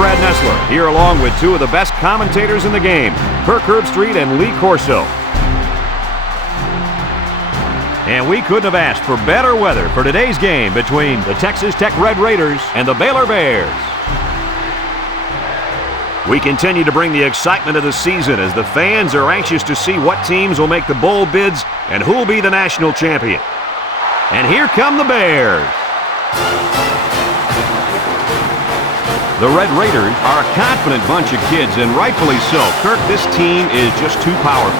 Brad Nessler, here along with two of the best commentators in the game, Kirk Herbstreit and Lee Corso. And we couldn't have asked for better weather for today's game between the Texas Tech Red Raiders and the Baylor Bears. We continue to bring the excitement of the season as the fans are anxious to see what teams will make the bowl bids and who will be the national champion. And here come the Bears. The Red Raiders are a confident bunch of kids, and rightfully so. Kirk, this team is just too powerful.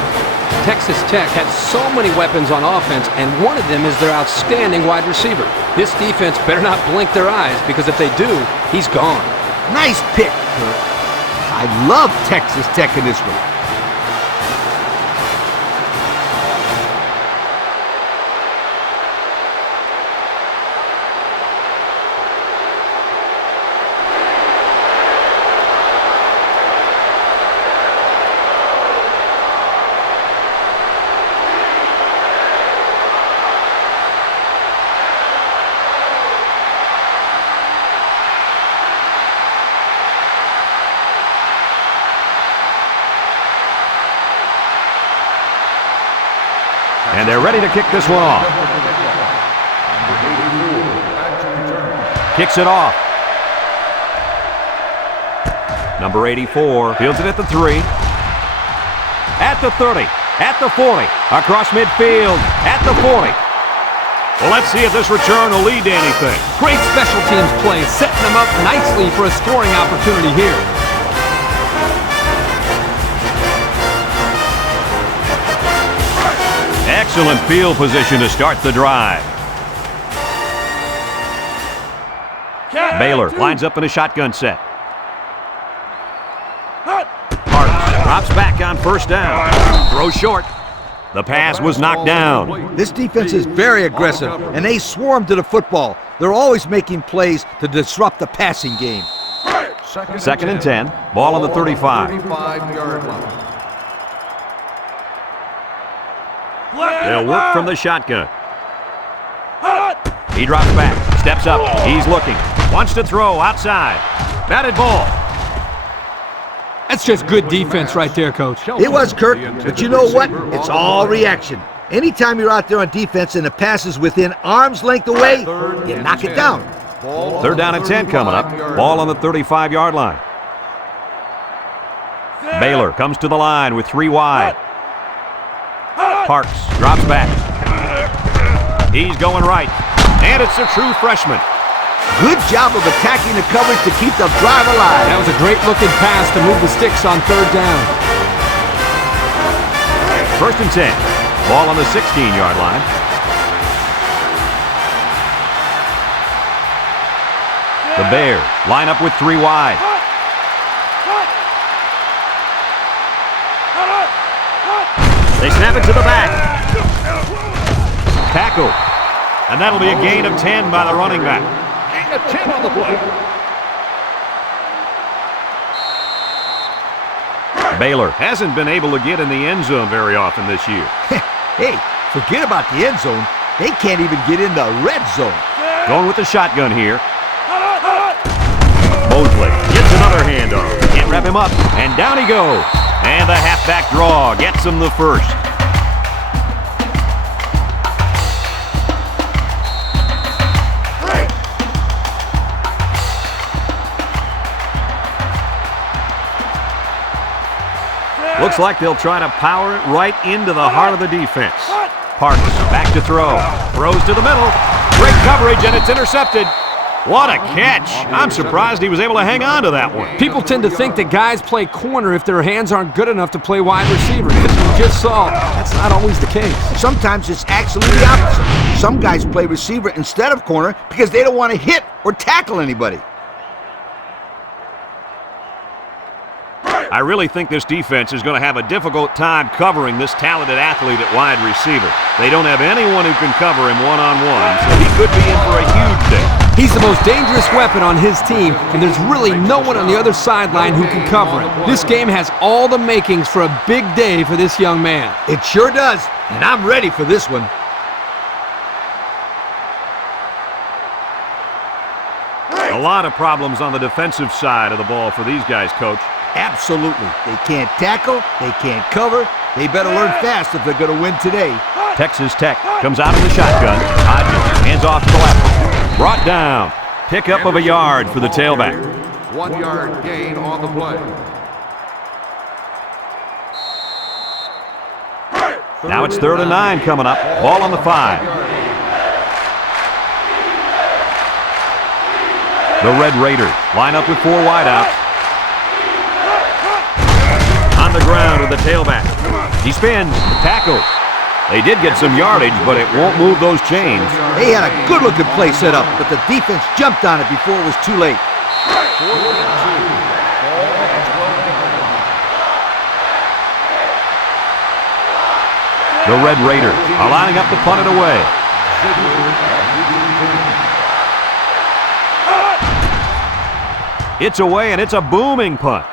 Texas Tech has so many weapons on offense, and one of them is their outstanding wide receiver. This defense better not blink their eyes, because if they do, he's gone. Nice pick, Kirk. I love Texas Tech in this one. And they're ready to kick this one off. Kicks it off. Number 84 fields it at the 3. At the 30. At the 40. Across midfield. At the 40. Well, let's see if this return will lead to anything. Great special teams play, setting them up nicely for a scoring opportunity here. Excellent field position to start the drive. Baylor lines up in a shotgun set. Parks drops back on first down. Throws short. The pass was knocked down. This defense is very aggressive, and they swarm to the football. They're always making plays to disrupt the passing game. Second and 10. Ball on the 35. They'll work from the shotgun. He drops back, steps up, he's looking, wants to throw outside. Batted ball. That's just good defense right there, Coach. It was, Kirk, but you know what? It's all reaction. Anytime you're out there on defense and the pass is within arm's length away, you knock it down. Third down and 10 coming up. Ball on the 35-yard line. Baylor comes to the line with 3 wide. Parks drops back. He's going right. And it's a true freshman. Good job of attacking the coverage to keep the drive alive. That was a great-looking pass to move the sticks on third down. First and 10. Ball on the 16-yard line. The Bears line up with 3 wide. They snap it to the back. Tackle. And that'll be a gain of 10 by the running back. Gain of 10 on the play. Baylor hasn't been able to get in the end zone very often this year. Hey, forget about the end zone. They can't even get in the red zone. Going with the shotgun here. Mosley gets another handoff. Can't wrap him up. And down he goes. And the halfback draw gets him the first. Looks like they'll try to power it right into the heart of the defense. Parks back to throw. Throws to the middle. Great coverage, and it's intercepted. What a catch. I'm surprised he was able to hang on to that one. People tend to think that guys play corner if their hands aren't good enough to play wide receiver. As we just saw, that's not always the case. Sometimes it's actually the opposite. Some guys play receiver instead of corner because they don't want to hit or tackle anybody. I really think this defense is going to have a difficult time covering this talented athlete at wide receiver. They don't have anyone who can cover him one-on-one, so he could be in for a huge day. He's the most dangerous weapon on his team, and there's really no one on the other sideline who can cover him. This game has all the makings for a big day for this young man. It sure does, and I'm ready for this one. A lot of problems on the defensive side of the ball for these guys, Coach. Absolutely. They can't tackle. They can't cover. They better learn fast if they're going to win today. Texas Tech comes out of the shotgun. Hodges hands off to the left. Brought down. Pickup of a yard for the tailback. 1 yard gain on the play. Now it's 3rd and 9 coming up. Ball on the 5. The Red Raiders line up with 4 wideouts. On the ground with the tailback. He spins, tackles. They did get some yardage, but it won't move those chains. They had a good-looking play set up, but the defense jumped on it before it was too late. The Red Raiders are lining up to punt it away. It's away, and it's a booming punt.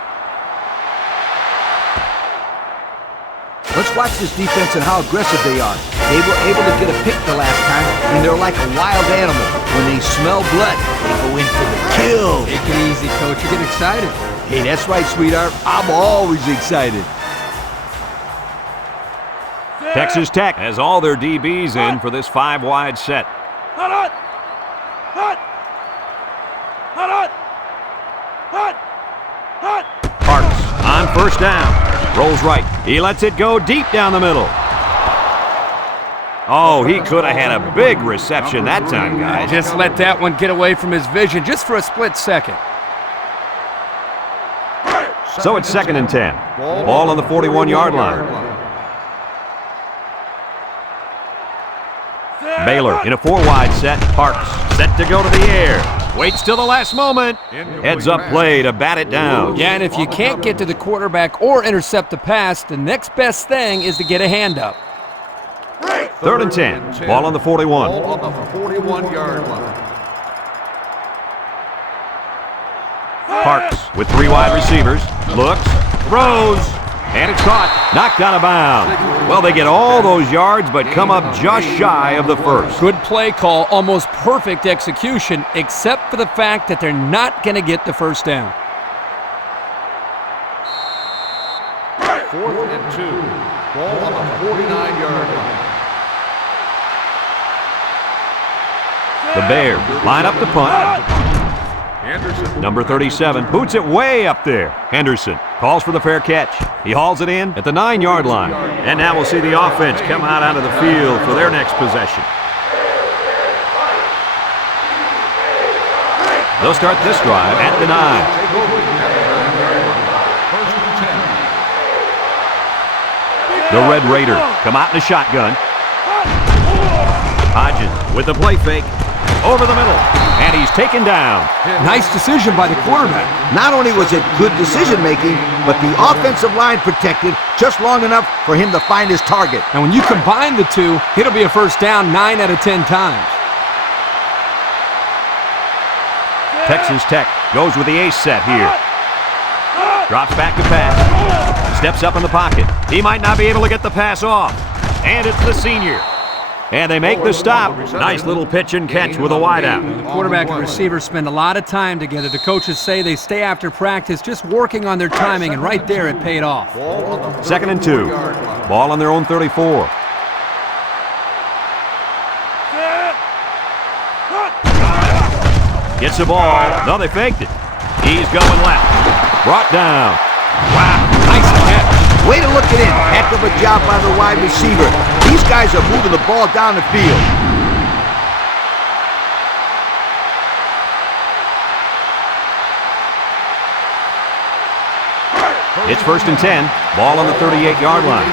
Let's watch this defense and how aggressive they are. They were able to get a pick the last time, and they're like a wild animal. When they smell blood, they go in for the kill. Take it easy, Coach. You're getting excited. Hey, that's right, sweetheart. I'm always excited. Texas Tech has all their DBs in for this 5-wide set. Parks on 1st down. Rolls right. He lets it go deep down the middle. Oh, he could have had a big reception that time, guys. Just let that one get away from his vision just for a split second. So it's 2nd and 10. Ball on the 41-yard line. Baylor in a 4-wide set. Parks set to go to the air. Waits till the last moment. Heads up play to bat it down. Yeah, and if you can't get to the quarterback or intercept the pass, the next best thing is to get a hand up. 3rd and 10. Ball on the 41. Ball on the 41-yard line. Parks with 3 wide receivers. Looks, throws, and it's caught. Knocked out of bounds. Well, they get all those yards, but come up just shy of the 1st. Good play call, almost perfect execution, except for the fact that they're not going to get the 1st down. 4th and 2. Ball on the 49-yard line. The Bears line up to punt. Number 37 boots it way up there. Henderson calls for the fair catch. He hauls it in at the 9-yard line. And now we'll see the offense come out onto the field for their next possession. They'll start this drive at the 9. The Red Raiders come out in a shotgun. Hodges with the play fake. Over the middle. And he's taken down. Nice decision by the quarterback. Not only was it good decision-making, but the offensive line protected just long enough for him to find his target. And when you combine the two, it'll be a 1st down 9 out of 10 times. Texas Tech goes with the ace set here. Drops back to pass. Steps up in the pocket. He might not be able to get the pass off. And it's the senior. And they make the stop. Nice little pitch and catch with a wideout. The quarterback and receiver spend a lot of time together. The coaches say they stay after practice just working on their timing, and right there it paid off. 2nd and 2. Ball on their own 34. Gets the ball. No, they faked it. He's going left. Brought down. Wow, nice catch. Way to look it in. Heck of a job by the wide receiver. These guys are moving the ball down the field. It's 1st and 10. Ball on the 38-yard line.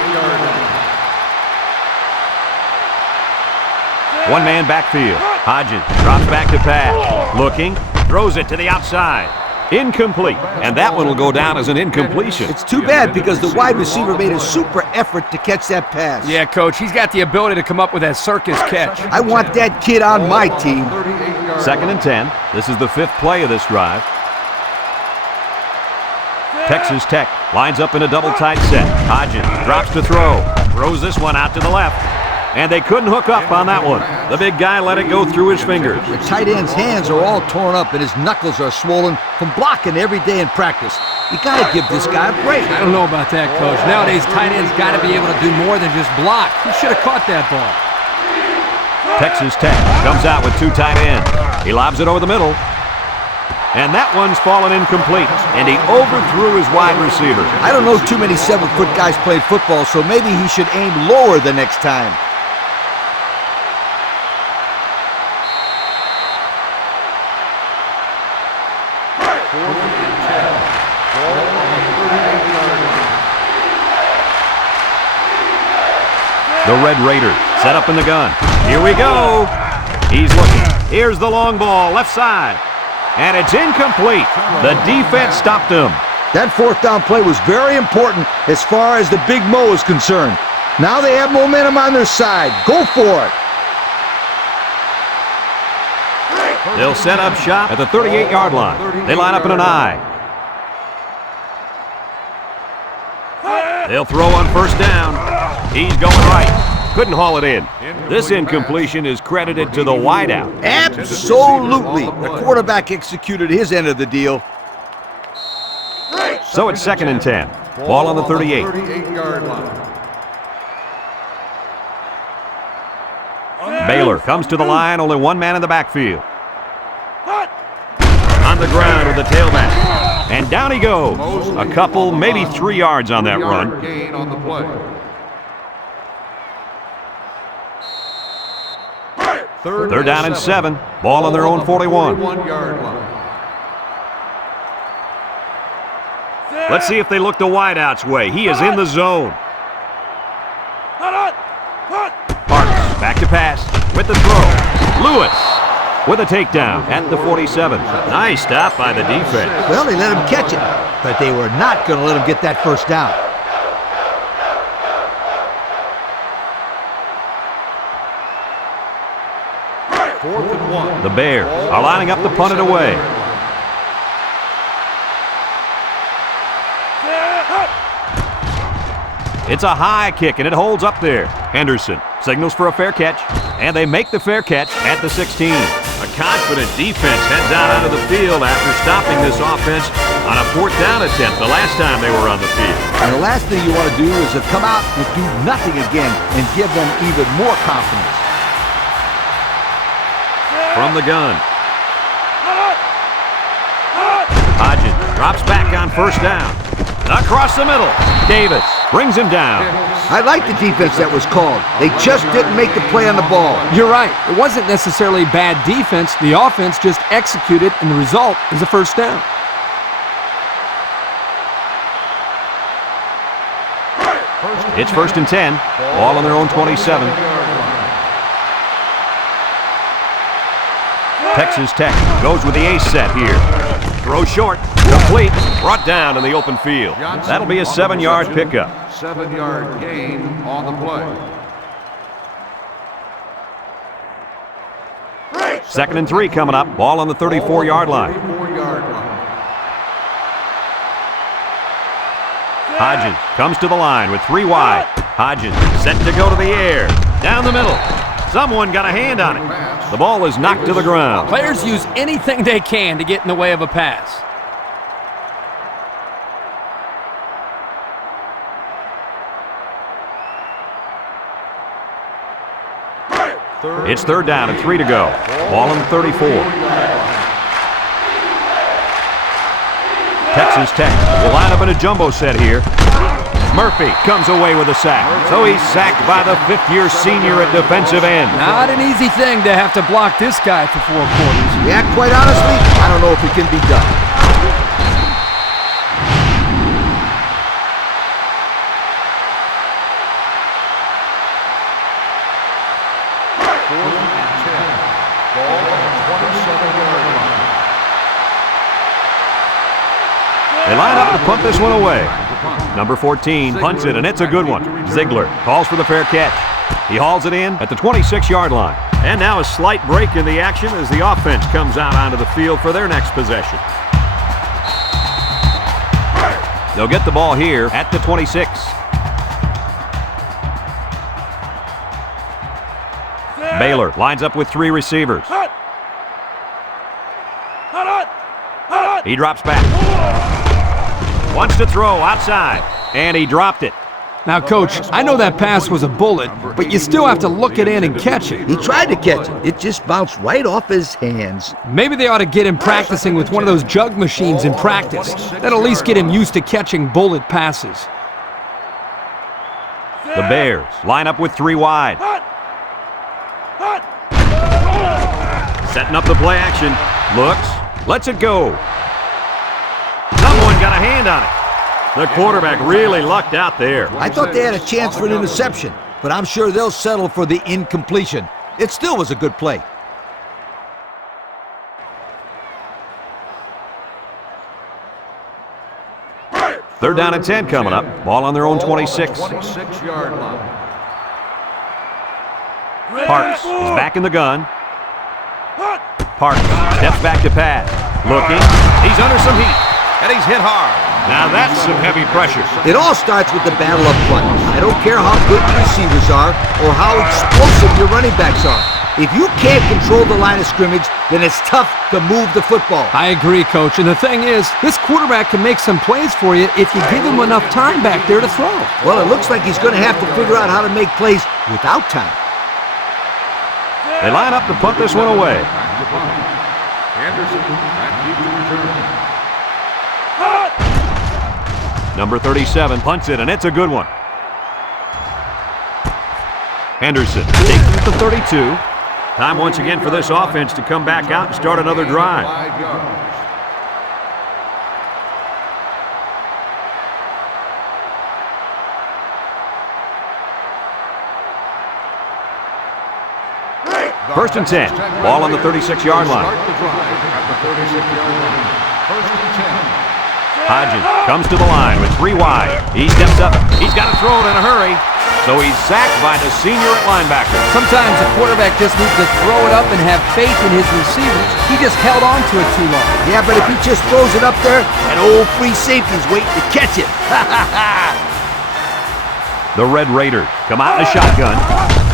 1-man backfield. Hodges drops back to pass. Looking. Throws it to the outside. Incomplete. And that one will go down as an incompletion. It's too bad because the wide receiver made a super effort to catch that pass. Yeah, Coach, he's got the ability to come up with that circus catch. I want that kid on my team. 2nd and 10. This is the 5th play of this drive. Texas Tech lines up in a double tight set. Hodges drops to throw. Throws this one out to the left. And they couldn't hook up on that one. The big guy let it go through his fingers. The tight end's hands are all torn up and his knuckles are swollen from blocking every day in practice. You got to give this guy a break. I don't know about that, Coach. Nowadays, tight ends got to be able to do more than just block. He should have caught that ball. Texas Tech comes out with 2 tight ends. He lobs it over the middle. And that one's fallen incomplete. And he overthrew his wide receiver. I don't know too many 7-foot guys playing football, so maybe he should aim lower the next time. The Red Raiders set up in the gun. Here we go. He's looking. Here's the long ball, left side. And it's incomplete. The defense stopped him. That 4th down play was very important as far as the Big Mo is concerned. Now they have momentum on their side. Go for it. They'll set up shop at the 38-yard line. They line up in an I. They'll throw on 1st down. He's going right. Couldn't haul it in. This incompletion is credited to the wideout. Absolutely. The quarterback executed his end of the deal. So it's 2nd and 10. Ball on the 38. 38-yard line. Baylor comes to the line, only 1 man in the backfield. On the ground with the tailback. And down he goes. A couple, maybe 3 yards on that run. Gain on the play. 3rd down and 7. Ball on their own 41. 41-yard line. Let's see if they look the wideout's way. He is in the zone. Parks back to pass with the throw. Lewis with a takedown at the 47. Nice stop by the defense. Well, they let him catch it, but they were not going to let him get that 1st down. The Bears are lining up to punt it away. It's a high kick, and it holds up there. Henderson signals for a fair catch, and they make the fair catch at the 16. A confident defense heads out onto the field after stopping this offense on a 4th down attempt the last time they were on the field. And the last thing you want to do is to come out and do nothing again and give them even more confidence. From the gun. Hodges drops back on 1st down. Across the middle. Davis brings him down. I like the defense that was called. They just didn't make the play on the ball. You're right. It wasn't necessarily bad defense. The offense just executed, and the result is a 1st down. It's 1st and 10. Ball on their own 27. Texas Tech goes with the ace set here. Throw short, complete, brought down in the open field. That'll be a 7-yard pickup. 7-yard gain on the play. 2nd and 3 coming up. Ball on the 34-yard line. 34-yard line. Hodges comes to the line with 3 wide. Hodges set to go to the air. Down the middle. Someone got a hand on it. The ball is knocked to the ground. Players use anything they can to get in the way of a pass. It's 3rd down and 3 to go. Ball on the 34. Texas Tech will line up in a jumbo set here. Murphy comes away with a sack. So he's sacked by the 5th-year senior at defensive end. Not an easy thing to have to block this guy for 4 quarters. Yeah, quite honestly, I don't know if it can be done. They line up to punt this one away. Number 14 punts it, and it's a good one. Ziegler calls for the fair catch. He hauls it in at the 26-yard line. And now a slight break in the action as the offense comes out onto the field for their next possession. They'll get the ball here at the 26. Baylor lines up with 3 receivers. He drops back. Wants to throw outside, and he dropped it. Now, Coach, I know that pass was a bullet, but you still have to look it in and catch it. He tried to catch it. It just bounced right off his hands. Maybe they ought to get him practicing with one of those jug machines in practice. That'll at least get him used to catching bullet passes. The Bears line up with 3 wide. Setting up the play action. Looks, lets it go. Someone got a hand on it. The quarterback really lucked out there. I thought they had a chance for an interception, but I'm sure they'll settle for the incompletion. It still was a good play. Third down and 10 coming up. Ball on their own 26. 26-yard line. Parks is back in the gun. Parks steps back to pass. Looking. He's under some heat. And he's hit hard. Now that's some heavy pressure. It all starts with the battle up front. I don't care how good the receivers are or how explosive your running backs are. If you can't control the line of scrimmage, then it's tough to move the football. I agree, Coach. And the thing is, this quarterback can make some plays for you if you give him enough time back there to throw. Well, it looks like he's going to have to figure out how to make plays without time. They line up to punt this one away. Back to punt. Anderson back deep to return. Number 37 punts it, and it's a good one. Henderson takes it to 32. Time once again for this offense to come back out and start another drive. 5 yards. First and 10. Ball on the 36-yard line. Start the drive at the 36-yard line. First and 10. Hodges comes to the line with 3 wide. He steps up. He's got to throw it in a hurry. So he's sacked by the senior at linebacker. Sometimes a quarterback just needs to throw it up and have faith in his receivers. He just held on to it too long. Yeah, but if he just throws it up there, an old free safety's waiting to catch it. The Red Raiders come out in a shotgun.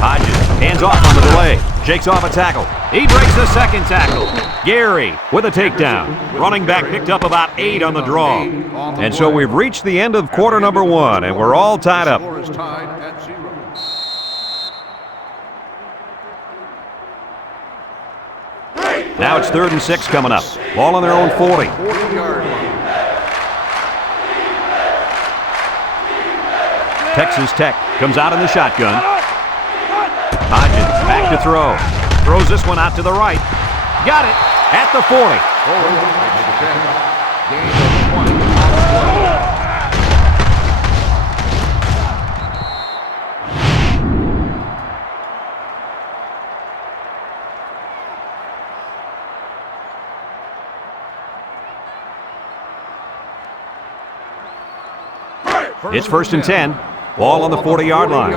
Hodges hands off on the delay. Shakes off a tackle. He breaks the second tackle. Gary with a takedown. Running back picked up about 8 on the draw. And so we've reached the end of quarter number 1, and we're all tied up. Score is tied at 0. Now it's 3rd and 6 coming up. Ball on their own 40. 40-yard line. Texas Tech comes out in the shotgun. Hodges back to throw. Throws this one out to the right. Got it at the 40. Forward makes the catch. Gain of 20 on the play. It's 1st and 10. Ball on the 40-yard line.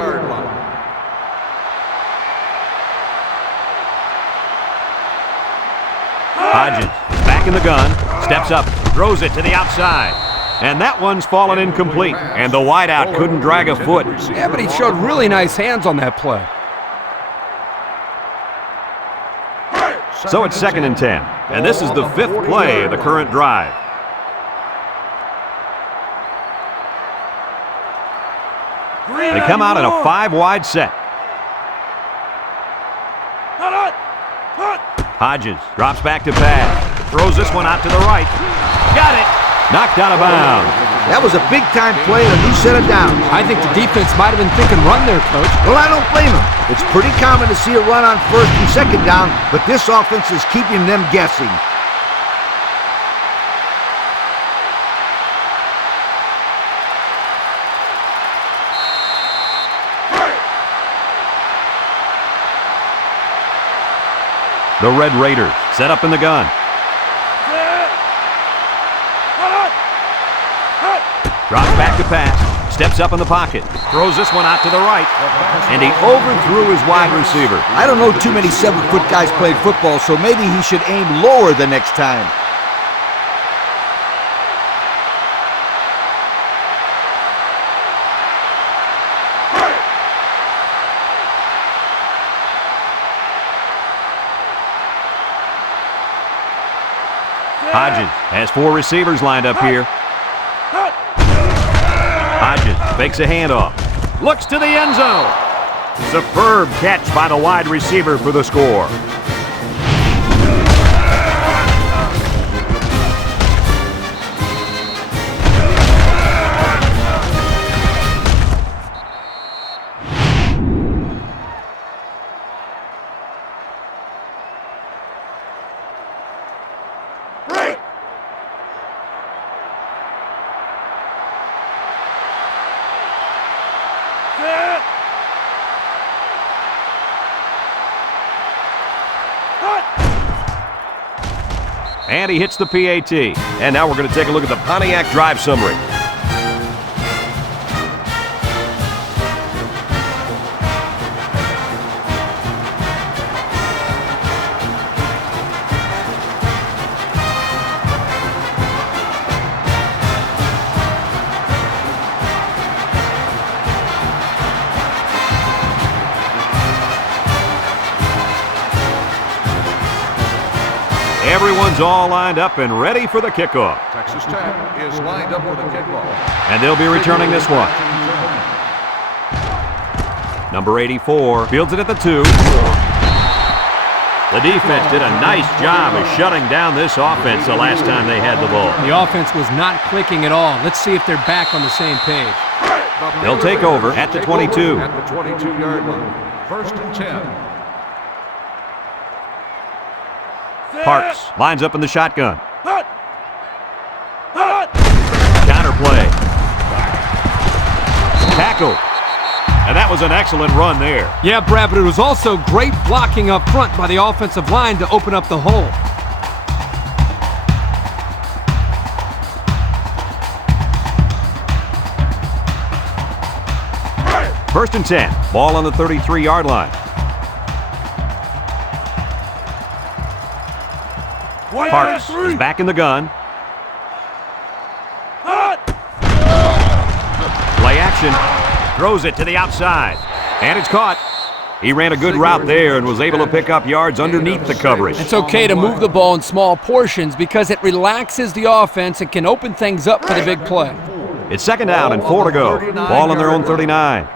Hodges is back in the gun. Steps up. Throws it to the outside. And that one's fallen incomplete. And the wideout couldn't drag a foot. Yeah, but he showed really nice hands on that play. So it's 2nd and 10. And this is the 5th play of the current drive. They come out in a 5-wide set. Hodges drops back to pass. Throws this one out to the right. Got it. Knocked out of bounds. That was a big-time play and a new set of downs. I think the defense might have been thinking run there, Coach. Well, I don't blame them. It's pretty common to see a run on 1st and 2nd down, but this offense is keeping them guessing. The Red Raiders set up in the gun. Drops back to pass. Steps up in the pocket. Throws this one out to the right. And he overthrew his wide receiver. I don't know too many 7-foot guys playing football, so maybe he should aim lower the next time. Hodges has 4 receivers lined up here. Hodges fakes a handoff. Looks to the end zone. Superb catch by the wide receiver for the score. And he hits the PAT. And now we're going to take a look at the Pontiac drive summary. Everyone's all lined up and ready for the kickoff. Texas Tech is lined up for the kickoff. And they'll be returning this one. Number 84 fields it at the 2. The defense did a nice job of shutting down this offense the last time they had the ball. The offense was not clicking at all. Let's see if they're back on the same page. They'll take over at the 22. At the 22-yard line. 1st and 10. Parks lines up in the shotgun. Counter play. Tackle. And that was an excellent run there. Yeah, Brad, but it was also great blocking up front by the offensive line to open up the hole. First and 10. Ball on the 33-yard line. Parks is back in the gun. Play action. Throws it to the outside. And it's caught. He ran a good route there and was able to pick up yards underneath the coverage. It's okay to move the ball in small portions because it relaxes the offense and can open things up for the big play. It's 2nd down and 4 to go. Ball on their own 39.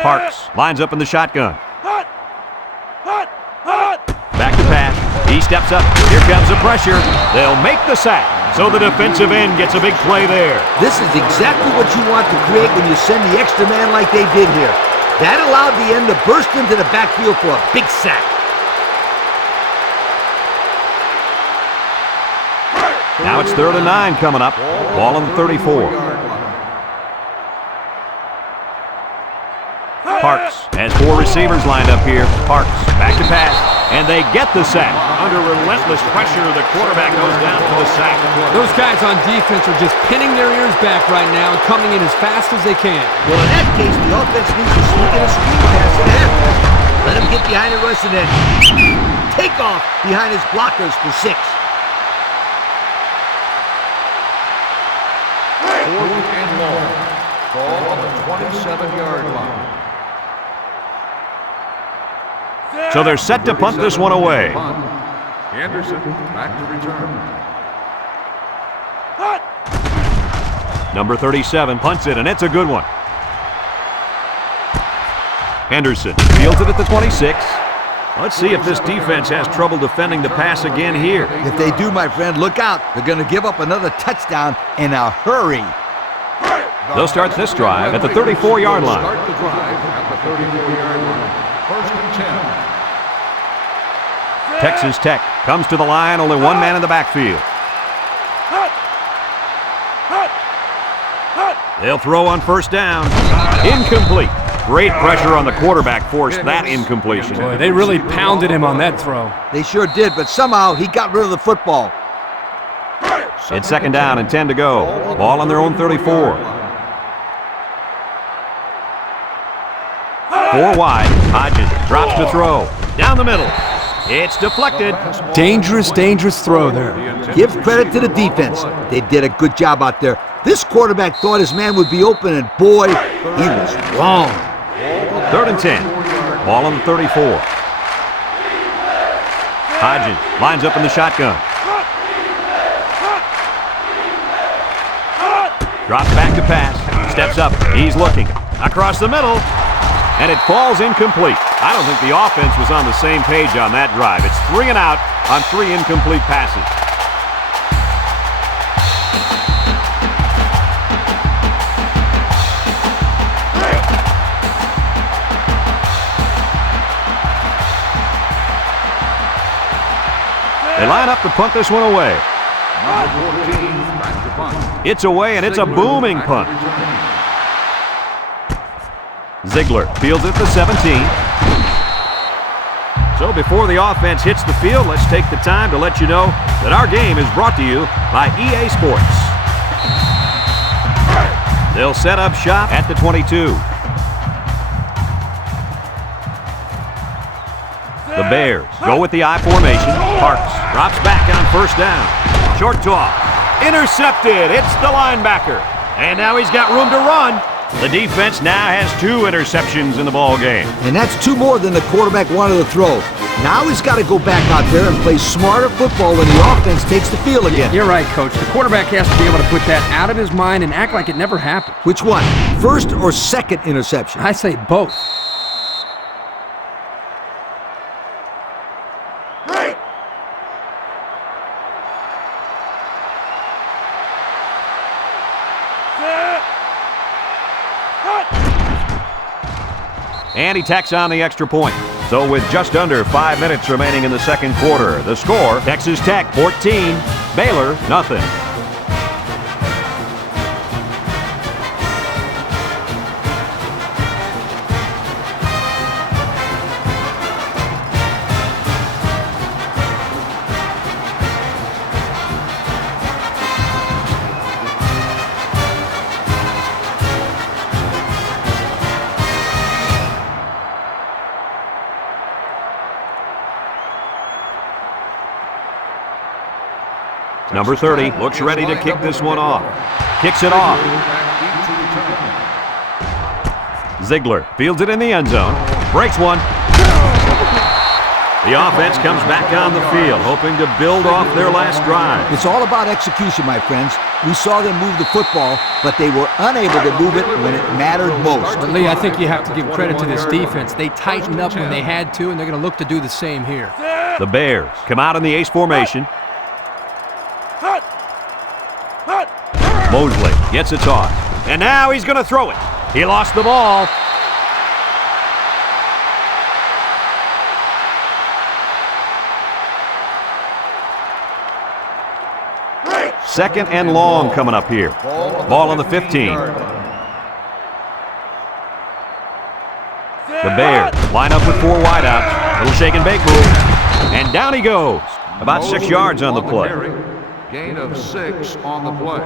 Parks lines up in the shotgun. Back to pass. He steps up. Here comes the pressure. They'll make the sack. So the defensive end gets a big play there. This is exactly what you want to create when you send the extra man like they did here. That allowed the end to burst into the backfield for a big sack. Now it's 3rd and 9 coming up. Ball on the 34. Parks has 4 receivers lined up here. Parks back to pass. And they get the sack. Under relentless pressure, the quarterback goes down for the sack. Those guys on defense are just pinning their ears back right now and coming in as fast as they can. Well, in that case, the offense needs to sneak in a screen pass and half. Let him get behind the rush and then take off behind his blockers for 6. 4th and long. Ball on the 27-yard line. So they're set to punt this one away. Anderson back to return. Number 37 punts it, and it's a good one. Henderson fields it at the 26. Let's see if this defense has trouble defending the pass again here. If they do, my friend, look out. They're going to give up another touchdown in a hurry. They'll start this drive at the 34-yard line. Start the drive at the 34-yard line. 1st and 10. Texas Tech comes to the line, only one man in the backfield. They'll throw on 1st down. Incomplete. Great pressure on the quarterback forced that incompletion. Boy, they really pounded him on that throw. They sure did, but somehow he got rid of the football. It's 2nd down and 10 to go. Ball on their own 34. 4 wide. Hodges drops to throw. Down the middle. It's deflected. Dangerous, dangerous throw there. Give credit to the defense. They did a good job out there. This quarterback thought his man would be open, and boy, he was wrong. 3rd and 10. Ball on the 34. Hodges lines up in the shotgun. Drops back to pass. Steps up. He's looking. Across the middle. And it falls incomplete. I don't think the offense was on the same page on that drive. It's 3 and out on 3 incomplete passes. They line up to punt this one away. Number 14, back to punt. It's away, and it's a booming punt. Ziegler fields at the 17. So before the offense hits the field, let's take the time to let you know that our game is brought to you by EA Sports. They'll set up shop at the 22. The Bears go with the I formation. Parks drops back on first down. Short toss. Intercepted. It's the linebacker. And now he's got room to run. The defense now has 2 interceptions in the ball game. And that's 2 more than the quarterback wanted to throw. Now he's got to go back out there and play smarter football when the offense takes the field again. You're right, Coach. The quarterback has to be able to put that out of his mind and act like it never happened. Which one? First or second interception? I say both. And he tacks on the extra point. So with just under 5 minutes remaining in the second quarter, the score, Texas Tech 14, Baylor nothing. Number 30 looks ready to kick this one off. Kicks it off. Ziegler fields it in the end zone. Breaks one. The offense comes back on the field, hoping to build off their last drive. It's all about execution, my friends. We saw them move the football, but they were unable to move it when it mattered most. But Lee, I think you have to give credit to this defense. They tightened up when they had to, and they're going to look to do the same here. The Bears come out in the ace formation. Mosley gets a toss. And now he's going to throw it. He lost the ball. Second and long coming up here. Ball on the 15. The Bears line up with 4 wideouts. Little shake and bake move. And down he goes. About 6 yards on the play. Gain of 6 on the play.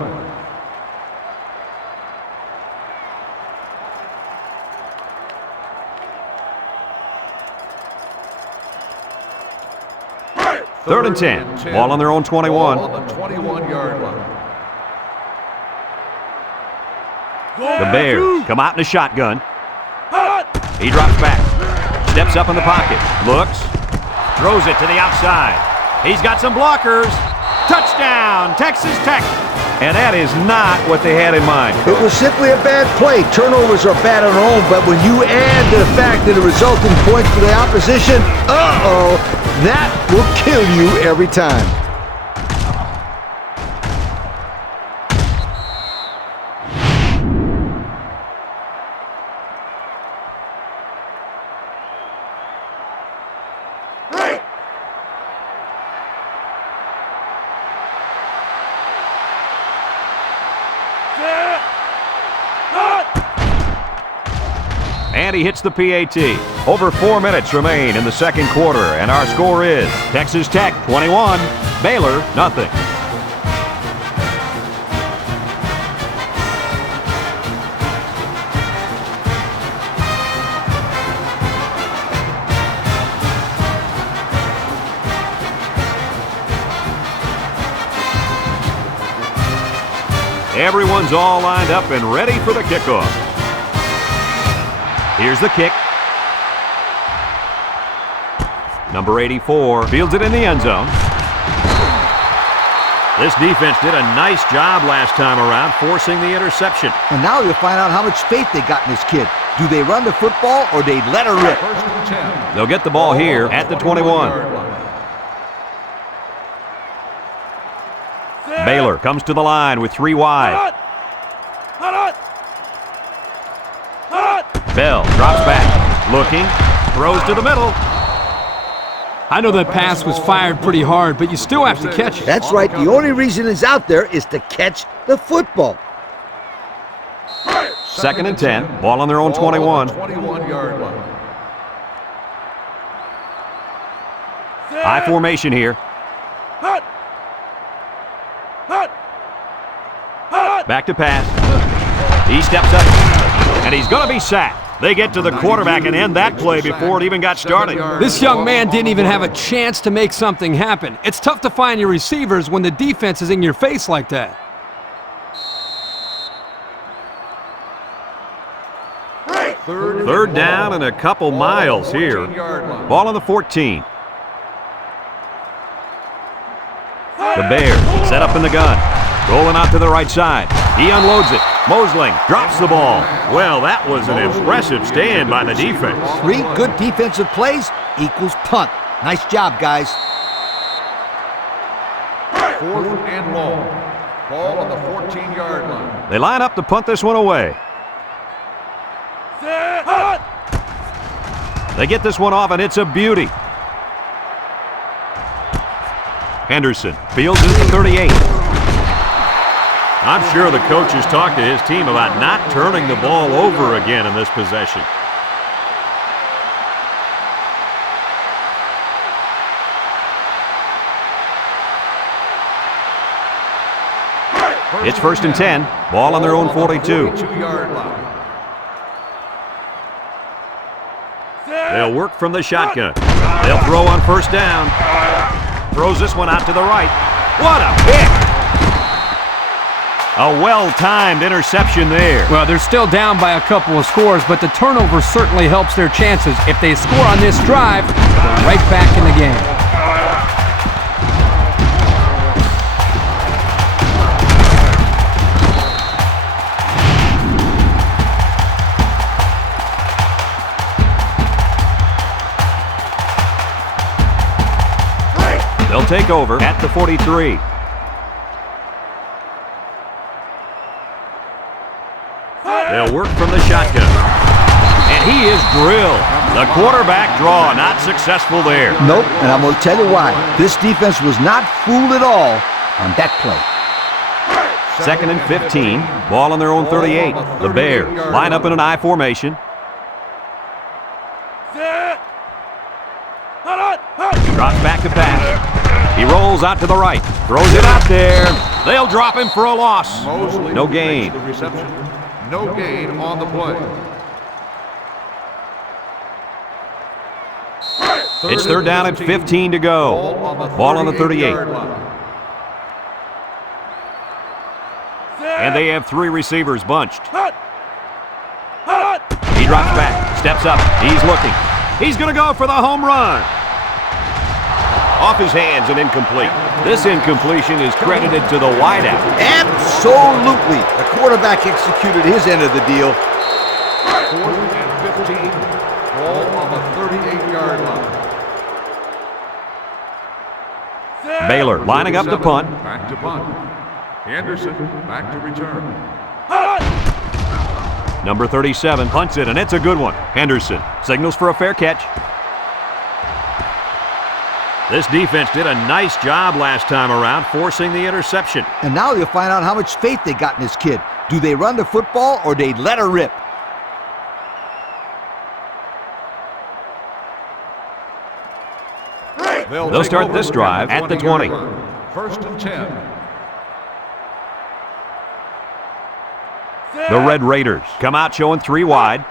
Third and 10. Ball on their own 21. Ball on the 21-yard line. The Bears come out in a shotgun. He drops back. Steps up in the pocket. Looks. Throws it to the outside. He's got some blockers. Touchdown, Texas Tech. And that is not what they had in mind. It was simply a bad play. Turnovers are bad on their own, but when you add the fact that it resulted in points for the opposition, that will kill you every time. And he hits the PAT. Over 4 minutes remain in the second quarter, and our score is Texas Tech 21, Baylor nothing. Everyone's all lined up and ready for the kickoff. Here's the kick. Number 84 fields it in the end zone. This defense did a nice job last time around, forcing the interception. And now you'll find out how much faith they got in this kid. Do they run the football or they let her rip? First and 10. They'll get the ball here at the 21. Baylor comes to the line with 3 wide. Bell drops back, looking, throws to the middle. I know that pass was fired pretty hard, but you still have to catch it. That's right. The only reason it's out there is to catch the football. Second and 10, ball on their own 21. 21-yard line. High formation here. Back to pass. He steps up, and he's going to be sacked. They get to the quarterback and end that play before it even got started. This young man didn't even have a chance to make something happen. It's tough to find your receivers when the defense is in your face like that. Third down and a couple miles here. Ball on the 14. The Bears set up in the gun. Rolling out to the right side. He unloads it. Mosling drops the ball. Well, that was an impressive stand by the defense. 3 good defensive plays equals punt. Nice job, guys. 4th and long. Ball on the 14-yard line. They line up to punt this one away. They get this one off, and it's a beauty. Henderson fields it to 38. I'm sure the coach has talked to his team about not turning the ball over again in this possession. It's first and 10. Ball on their own 42. 42-yard line. They'll work from the shotgun. They'll throw on first down. Throws this one out to the right. What a pick! A well-timed interception there. Well, they're still down by a couple of scores, but the turnover certainly helps their chances. If they score on this drive, they're right back in the game. They'll take over at the 43. They'll work from the shotgun. And he is drilled. The quarterback draw not successful there. Nope, and I'm going to tell you why. This defense was not fooled at all on that play. Second and 15. Ball on their own 38. The Bears line up in an I formation. Drops back to pass. He rolls out to the right. Throws it out there. They'll drop him for a loss. No gain. The reception. No gain on the play. It's third down and 15 to go. Ball on the 38. And they have 3 receivers bunched. He drops back, steps up, he's looking. He's going to go for the home run. Off his hands and incomplete. This incompletion is credited to the wideout. Absolutely. The quarterback executed his end of the deal. 4th and 15. Ball on the 38-yard line. Baylor lining up to punt. Back to punt. Anderson back to return. Number 37 punts it, and it's a good one. Henderson signals for a fair catch. This defense did a nice job last time around, forcing the interception. And now you'll find out how much faith they got in this kid. Do they run the football or they let her rip? They'll start this drive at the 20. First and 10. The Red Raiders come out showing 3 wide.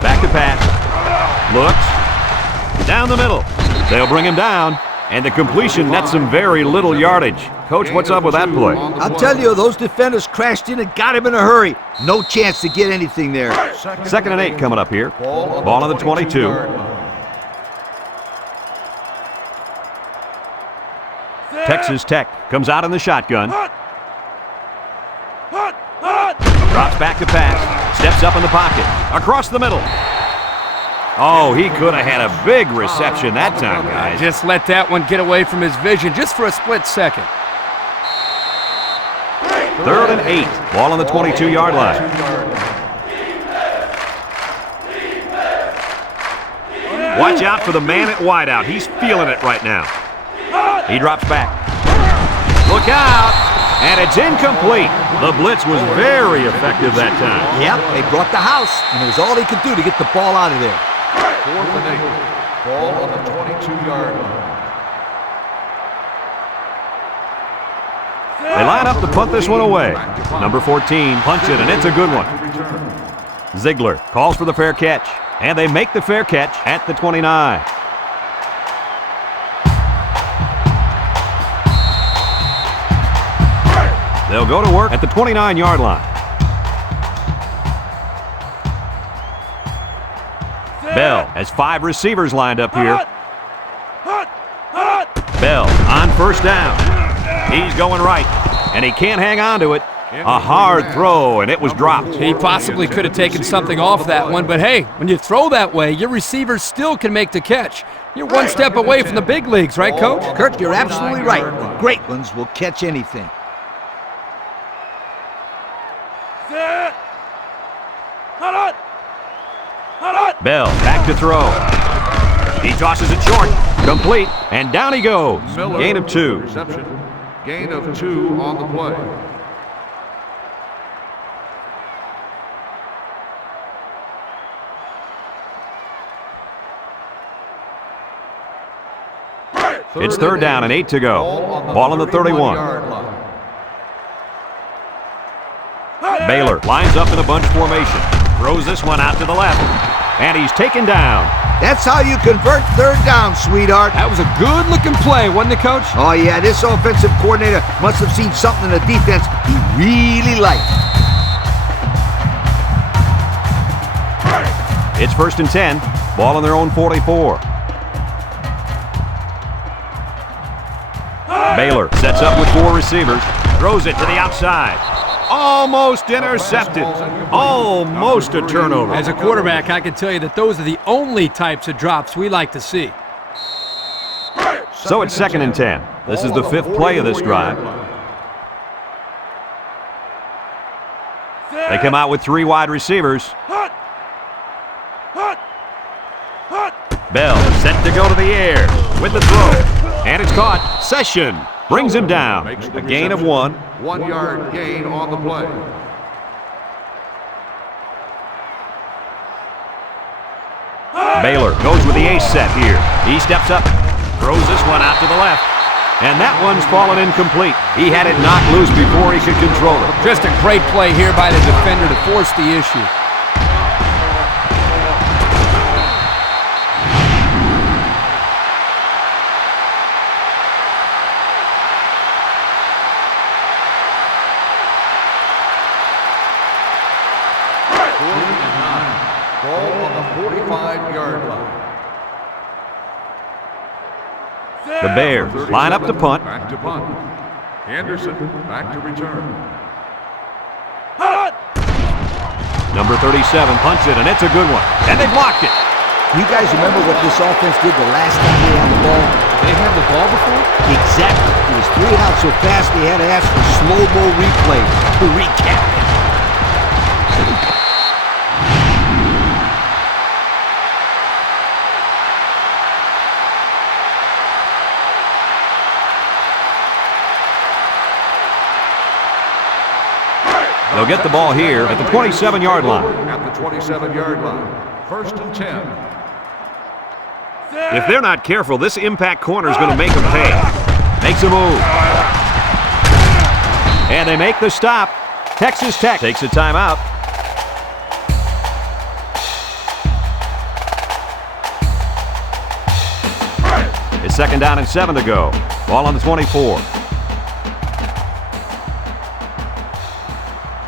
Back to pass. Looks. Down the middle. They'll bring him down. And the completion nets him very little yardage. Coach, what's up with that play? I'll tell you, those defenders crashed in and got him in a hurry. No chance to get anything there. 2nd and 8 coming up here. Ball on the 22. Texas Tech comes out in the shotgun. Drops back to pass. Steps up in the pocket. Across the middle. Oh, he could have had a big reception that time, guys. Just let that one get away from his vision just for a split second. 3rd and 8. Ball on the 22-yard line. Watch out for the man at wideout. He's feeling it right now. He drops back. Look out! And it's incomplete. The blitz was very effective that time. Yep, they brought the house, and it was all he could do to get the ball out of there. 4th and 8. Ball on the 22-yard line. They line up to punt this one away. Number 14 punts it, and it's a good one. Ziegler calls for the fair catch, and they make the fair catch at the 29. They'll go to work at the 29-yard line. Bell has 5 receivers lined up here. Bell on 1st down. He's going right, and he can't hang on to it. A hard throw, and it was dropped. He possibly could have taken something off that one, but hey, when you throw that way, your receivers still can make the catch. You're one step away from the big leagues, right, Coach? Kirk, you're absolutely right. The great ones will catch anything. Bell back to throw. He tosses it short. Complete. And down he goes. Gain of 2. Reception. Gain of 2 on the play. It's 3rd down and 8 to go. Ball on the 31. Baylor lines up in a bunch formation. Throws this one out to the left. And he's taken down. That's how you convert 3rd down, sweetheart. That was a good-looking play, wasn't it, Coach? Oh, yeah, this offensive coordinator must have seen something in the defense he really liked. It's 1st and 10. Ball on their own 44. Baylor sets up with 4 receivers. Throws it to the outside. Almost intercepted. Almost a turnover. As a quarterback, I can tell you that those are the only types of drops we like to see. So it's 2nd and 10. This is the 5th play of this drive. They come out with 3 wide receivers. Bell set to go to the air with the throw. And it's caught. Session brings him down. A gain of 1. 1-yard gain on the play. Baylor goes with the ace set here. He steps up, throws this one out to the left. And that one's fallen incomplete. He had it knocked loose before he could control it. Just a great play here by the defender to force the issue. Ball on the 45-yard line. The Bears line up to punt. Back to punt. Anderson back to return. Number 37 punts it, and it's a good one. And they blocked it. You guys remember what this offense did the last time they had the ball? They had the ball before? Exactly. It was 3 and out so fast they had to ask for slow-mo replays to recap it. They'll get the ball here at the 27-yard line. At the 27-yard line. 1st and 10. If they're not careful, this impact corner is going to make them pay. Makes a move. And they make the stop. Texas Tech takes a timeout. It's 2nd down and 7 to go. Ball on the 24.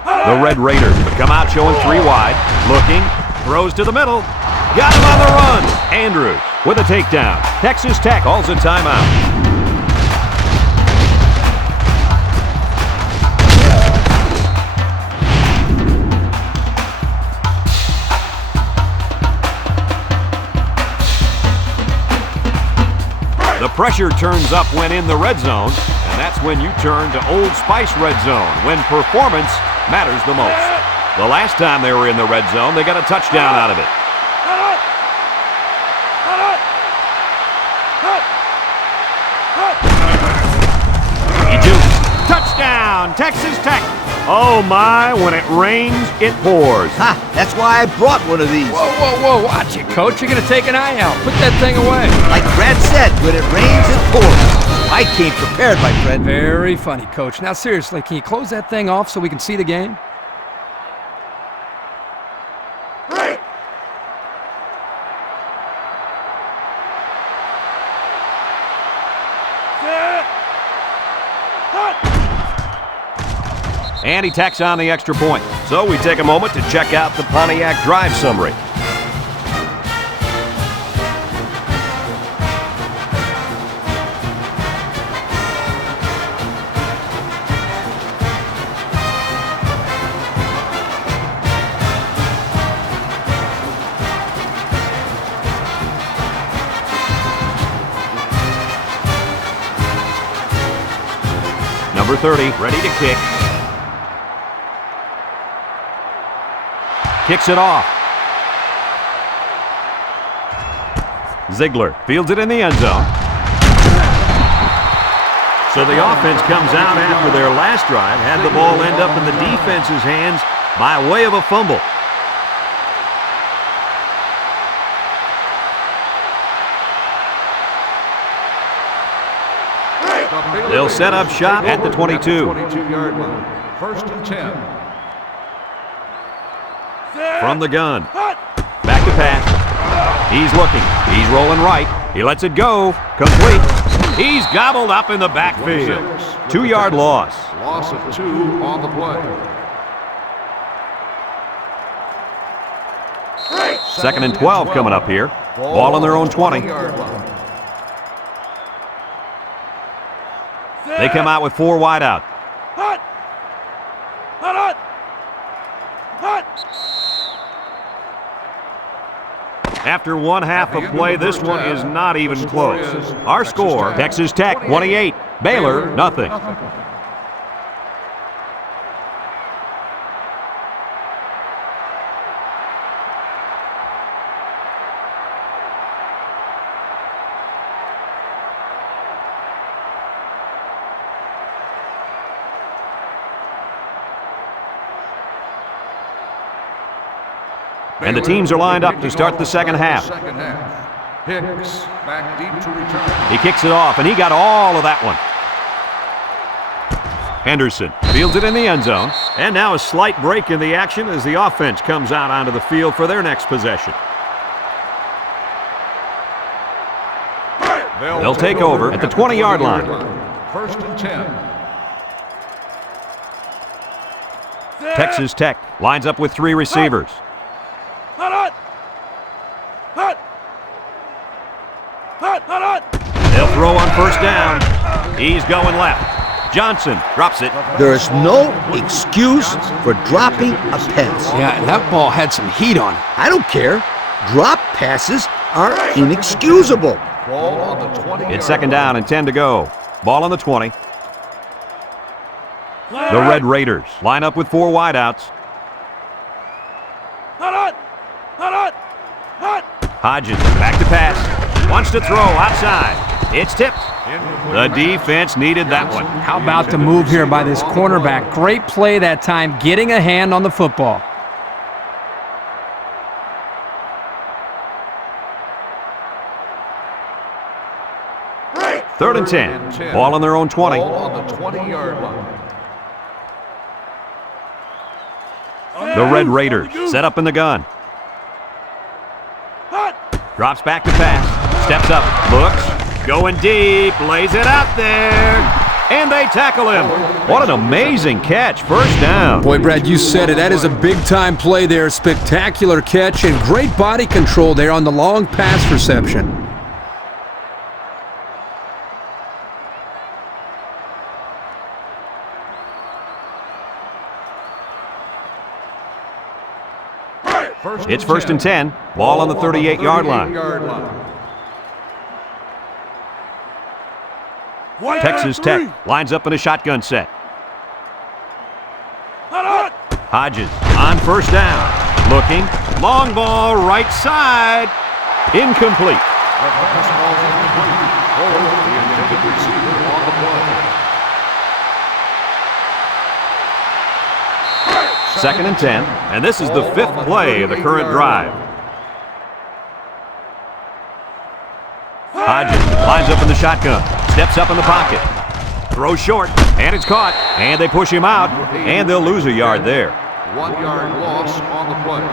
The Red Raiders come out showing 3 wide. Looking. Throws to the middle. Got him on the run. Andrews with a takedown. Texas Tech calls a timeout. The pressure turns up when in the red zone, and that's when you turn to Old Spice Red Zone, when performance matters the most. The last time they were in the red zone, they got a touchdown out of it. He jukes. Touchdown, Texas Tech. Oh my, when it rains, it pours. Ha! That's why I brought one of these. Whoa, whoa, whoa, watch it, Coach. You're going to take an eye out. Put that thing away. Like Brad said, when it rains, it pours. I came prepared, my friend. Very funny, Coach. Now, seriously, can you close that thing off so we can see the game? And he tacks on the extra point. So we take a moment to check out the Pontiac drive summary. Number 30, ready to kick. Kicks it off. Ziegler fields it in the end zone. So the offense comes out after their last drive, had the ball end up in the defense's hands by way of a fumble. They'll set up shop at the 22. 22-yard line. 1st and 10. From the gun. Back to pass. He's looking. He's rolling right. He lets it go. Complete. He's gobbled up in the backfield. 2-yard loss. Loss of 2 on the play. 2nd and 12 coming up here. Ball on their own 20. They come out with 4 wide out. After one half of play, this one is not even close. Our score, Texas Tech 28, Baylor nothing. And the teams are lined up to start the second half. Hicks back deep to return. He kicks it off, and he got all of that one. Henderson fields it in the end zone. And now a slight break in the action as the offense comes out onto the field for their next possession. They'll take over at the 20-yard line. 1st and 10. Texas Tech lines up with 3 receivers. They'll throw on 1st down. He's going left. Johnson drops it. There is no excuse for dropping a pass. Yeah, and that ball had some heat on it. I don't care. Drop passes are inexcusable. Ball on the 20. It's 2nd down and 10 to go. Ball on the 20. The Red Raiders line up with 4 wideouts. Hodges back to pass. Wants to throw outside. It's tipped. The defense needed that one. How about the move here by this cornerback? Great play that time, getting a hand on the football. Third and 10. Ball on their own 20. Ball on the 20-yard line. The Red Raiders set up in the gun. Drops back to pass. Steps up. Looks. Going deep, lays it out there. And they tackle him. What an amazing catch. First down. Boy, Brad, you said it. That is a big-time play there. Spectacular catch and great body control there on the long pass reception. It's first and 10. Ball on the 38-yard line. Texas Tech lines up in a shotgun set. Hodges on first down. Looking. Long ball, right side. Incomplete. Second and 10, and this is the 5th play of the current drive. Hodges lines up in the shotgun, steps up in the pocket, throws short, and it's caught, and they push him out, and they'll lose a yard there. 1 yard loss on the play.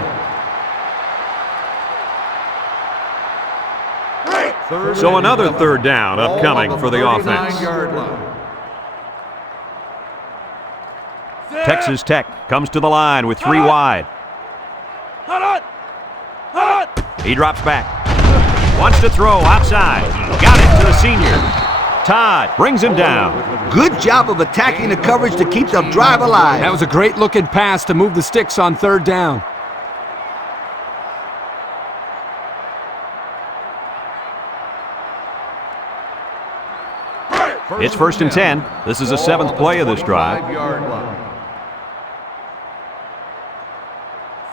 So another third down upcoming for the offense. Texas Tech comes to the line with 3 wide. He drops back. Wants to throw outside. Got it to the senior. Todd brings him down. Good job of attacking the coverage to keep the drive alive. That was a great-looking pass to move the sticks on third down. It's first and 10. This is the 7th play of this drive.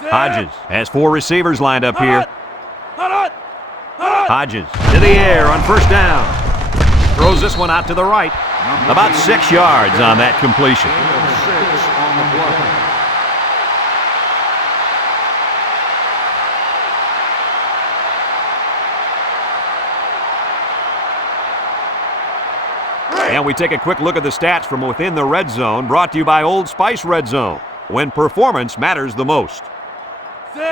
Hodges has 4 receivers lined up here. Hodges to the air on first down. Throws this one out to the right. About 6 yards on that completion. And we take a quick look at the stats from within the red zone, brought to you by Old Spice Red Zone, when performance matters the most.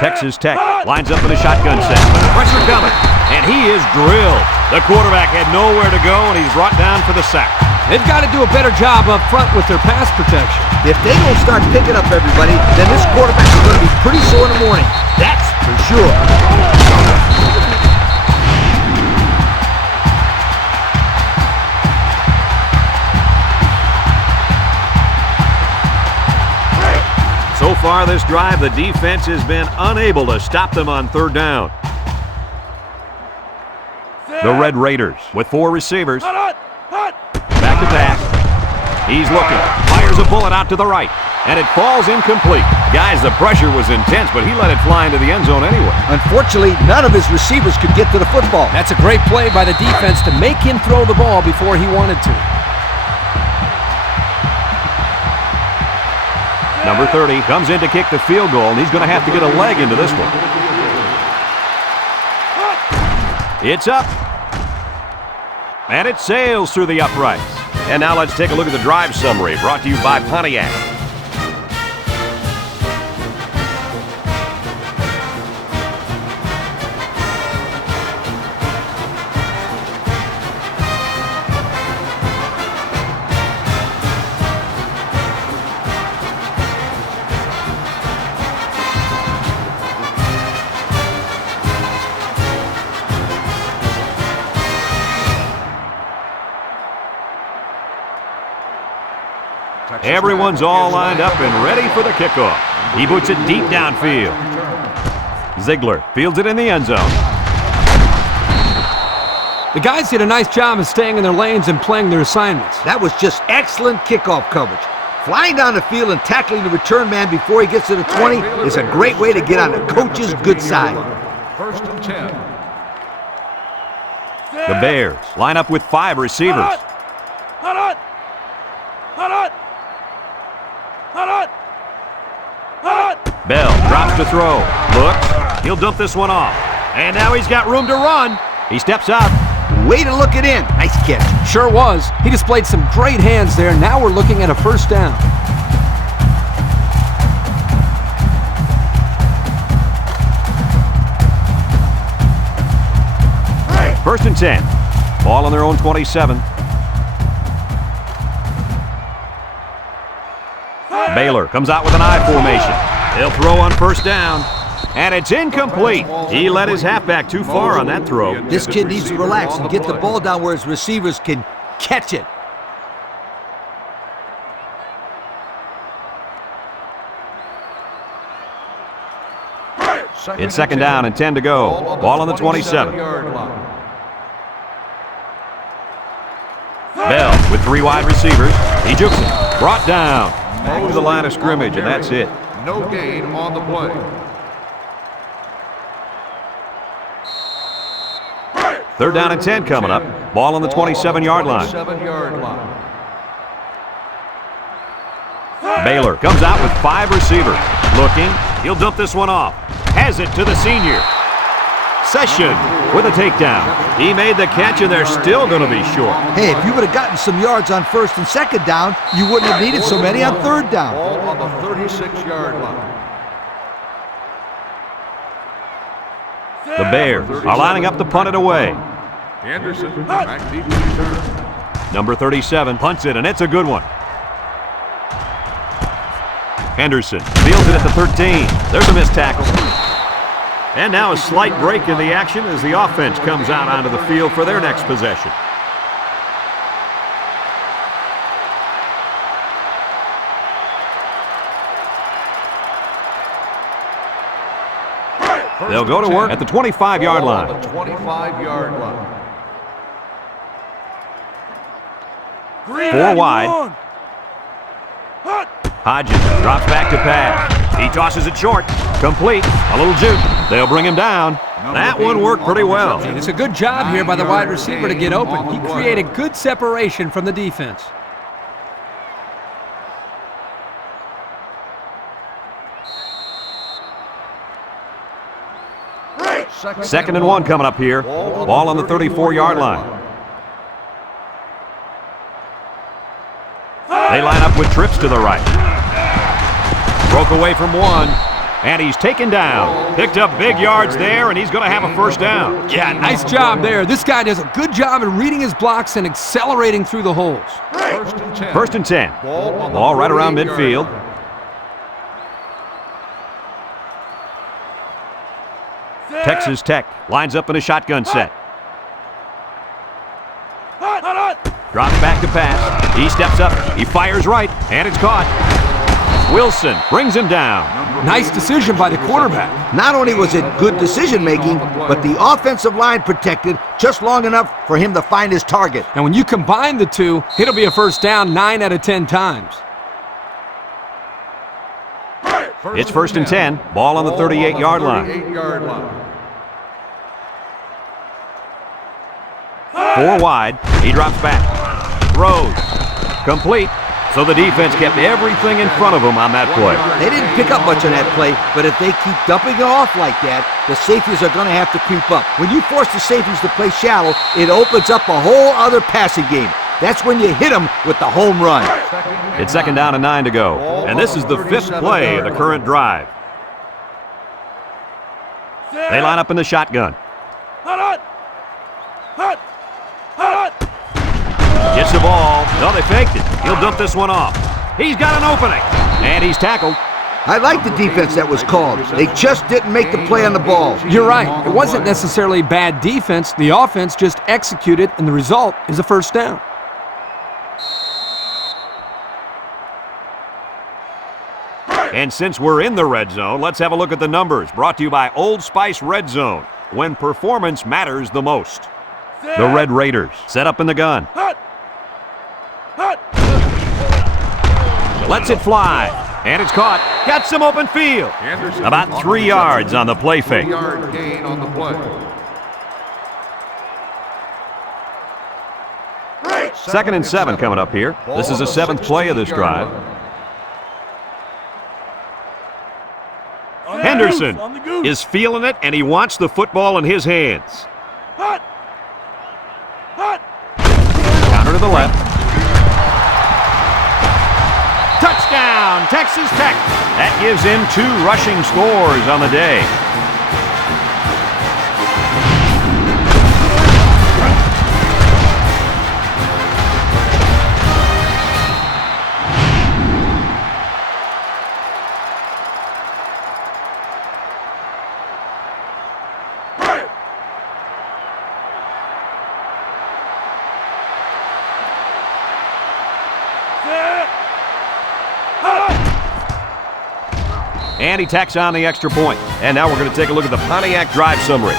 Texas Tech lines up in a shotgun set. Pressure coming, and he is drilled. The quarterback had nowhere to go, and he's brought down for the sack. They've got to do a better job up front with their pass protection. If they don't start picking up everybody, then this quarterback is going to be pretty sore in the morning. That's for sure. So far this drive, the defense has been unable to stop them on third down. The Red Raiders with 4 receivers. Back to pass. He's looking. Fires a bullet out to the right. And it falls incomplete. Guys, the pressure was intense, but he let it fly into the end zone anyway. Unfortunately, none of his receivers could get to the football. That's a great play by the defense to make him throw the ball before he wanted to. Number 30 comes in to kick the field goal, and he's going to have to get a leg into this one. It's up. And it sails through the uprights. And now let's take a look at the drive summary brought to you by Pontiac. Everyone's all lined up and ready for the kickoff. He boots it deep downfield. Ziegler fields it in the end zone. The guys did a nice job of staying in their lanes and playing their assignments. That was just excellent kickoff coverage. Flying down the field and tackling the return man before he gets to the 20 is a great way to get on the coach's good side. First and 10. The Bears line up with 5 receivers. Bell drops to throw. Looks. He'll dump this one off. And now he's got room to run. He steps out. Way to look it in. Nice catch. Sure was. He displayed some great hands there. Now we're looking at a first down. First and 10. Ball on their own 27. Baylor comes out with an I formation. They'll throw on first down. And it's incomplete. He let his halfback too far on that throw. This kid needs to relax and get the ball down where his receivers can catch it. It's second down and 10 to go. Ball on the 27. Bell with 3 wide receivers. He jukes it. Brought down. Back to the line of scrimmage, and that's it. No gain on the play. Third down and 10 coming up. Ball on the 27-yard line. Baylor comes out with 5 receivers. Looking. He'll dump this one off. Has it to the senior. Session with a takedown. He made the catch, and they're still going to be short. Hey, if you would have gotten some yards on first and second down, you wouldn't have needed so many on third down. Ball on the 36-yard line. The Bears are lining up to punt it away. Anderson back deep to return. Number 37 punts it, and it's a good one. Henderson fields it at the 13. There's a missed tackle. And now a slight break in the action as the offense comes out onto the field for their next possession. They'll go to work at the 25-yard line. The 25-yard line. 4 wide. Hodges drops back to pass. He tosses it short. Complete. A little juke. They'll bring him down. That one worked pretty well. And it's a good job here by the wide receiver to get open. He created good separation from the defense. Second and 1 coming up here. Ball on the 34-yard line. They line up with trips to the right. Broke away from one, and he's taken down. Picked up big yards there, and he's going to have a first down. Yeah, nice job there. This guy does a good job in reading his blocks and accelerating through the holes. First and 10. Ball right around midfield. Texas Tech lines up in a shotgun set. Drops back to pass. He steps up. He fires right, and it's caught. Wilson brings him down. Nice decision by the quarterback. Not only was it good decision-making, but the offensive line protected just long enough for him to find his target. And when you combine the two, it'll be a first down 9 out of 10 times. It's first and 10. Ball on the 38-yard line. 4 wide. He drops back. Throws. Complete. So the defense kept everything in front of them on that play. They didn't pick up much on that play, but if they keep dumping it off like that, the safeties are going to have to creep up. When you force the safeties to play shallow, it opens up a whole other passing game. That's when you hit them with the home run. It's second down and 9 to go. And this is the 5th play of the current drive. They line up in the shotgun. Gets the ball. No, they faked it. He'll dump this one off. He's got an opening. And he's tackled. I like the defense that was called. They just didn't make the play on the ball. You're right. It wasn't necessarily bad defense. The offense just executed, and the result is a first down. And since we're in the red zone, let's have a look at the numbers. Brought to you by Old Spice Red Zone, when performance matters the most. The Red Raiders set up in the gun. Lets it fly. And it's caught. Got some open field. About 3 yards on the play fake. 3-yard gain on the play. Second and 7 coming up here. This is the 7th play of this drive. Henderson is feeling it, and he wants the football in his hands. Counter to the left. Touchdown, Texas Tech. That gives him 2 rushing scores on the day. And he tacks on the extra point. And now we're going to take a look at the Pontiac drive summary.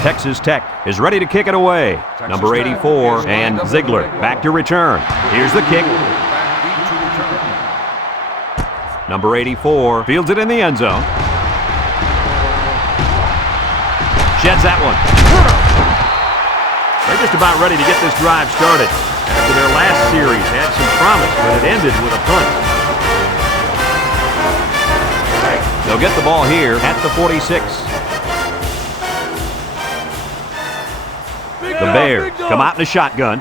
Texas Tech is ready to kick it away. Number 84 and Ziegler back to return. Here's the kick. Number 84 fields it in the end zone. Sheds that one. They're just about ready to get this drive started. After their last series had some promise, but it ended with a punt. They'll get the ball here at the 46. The Bears come out in a shotgun.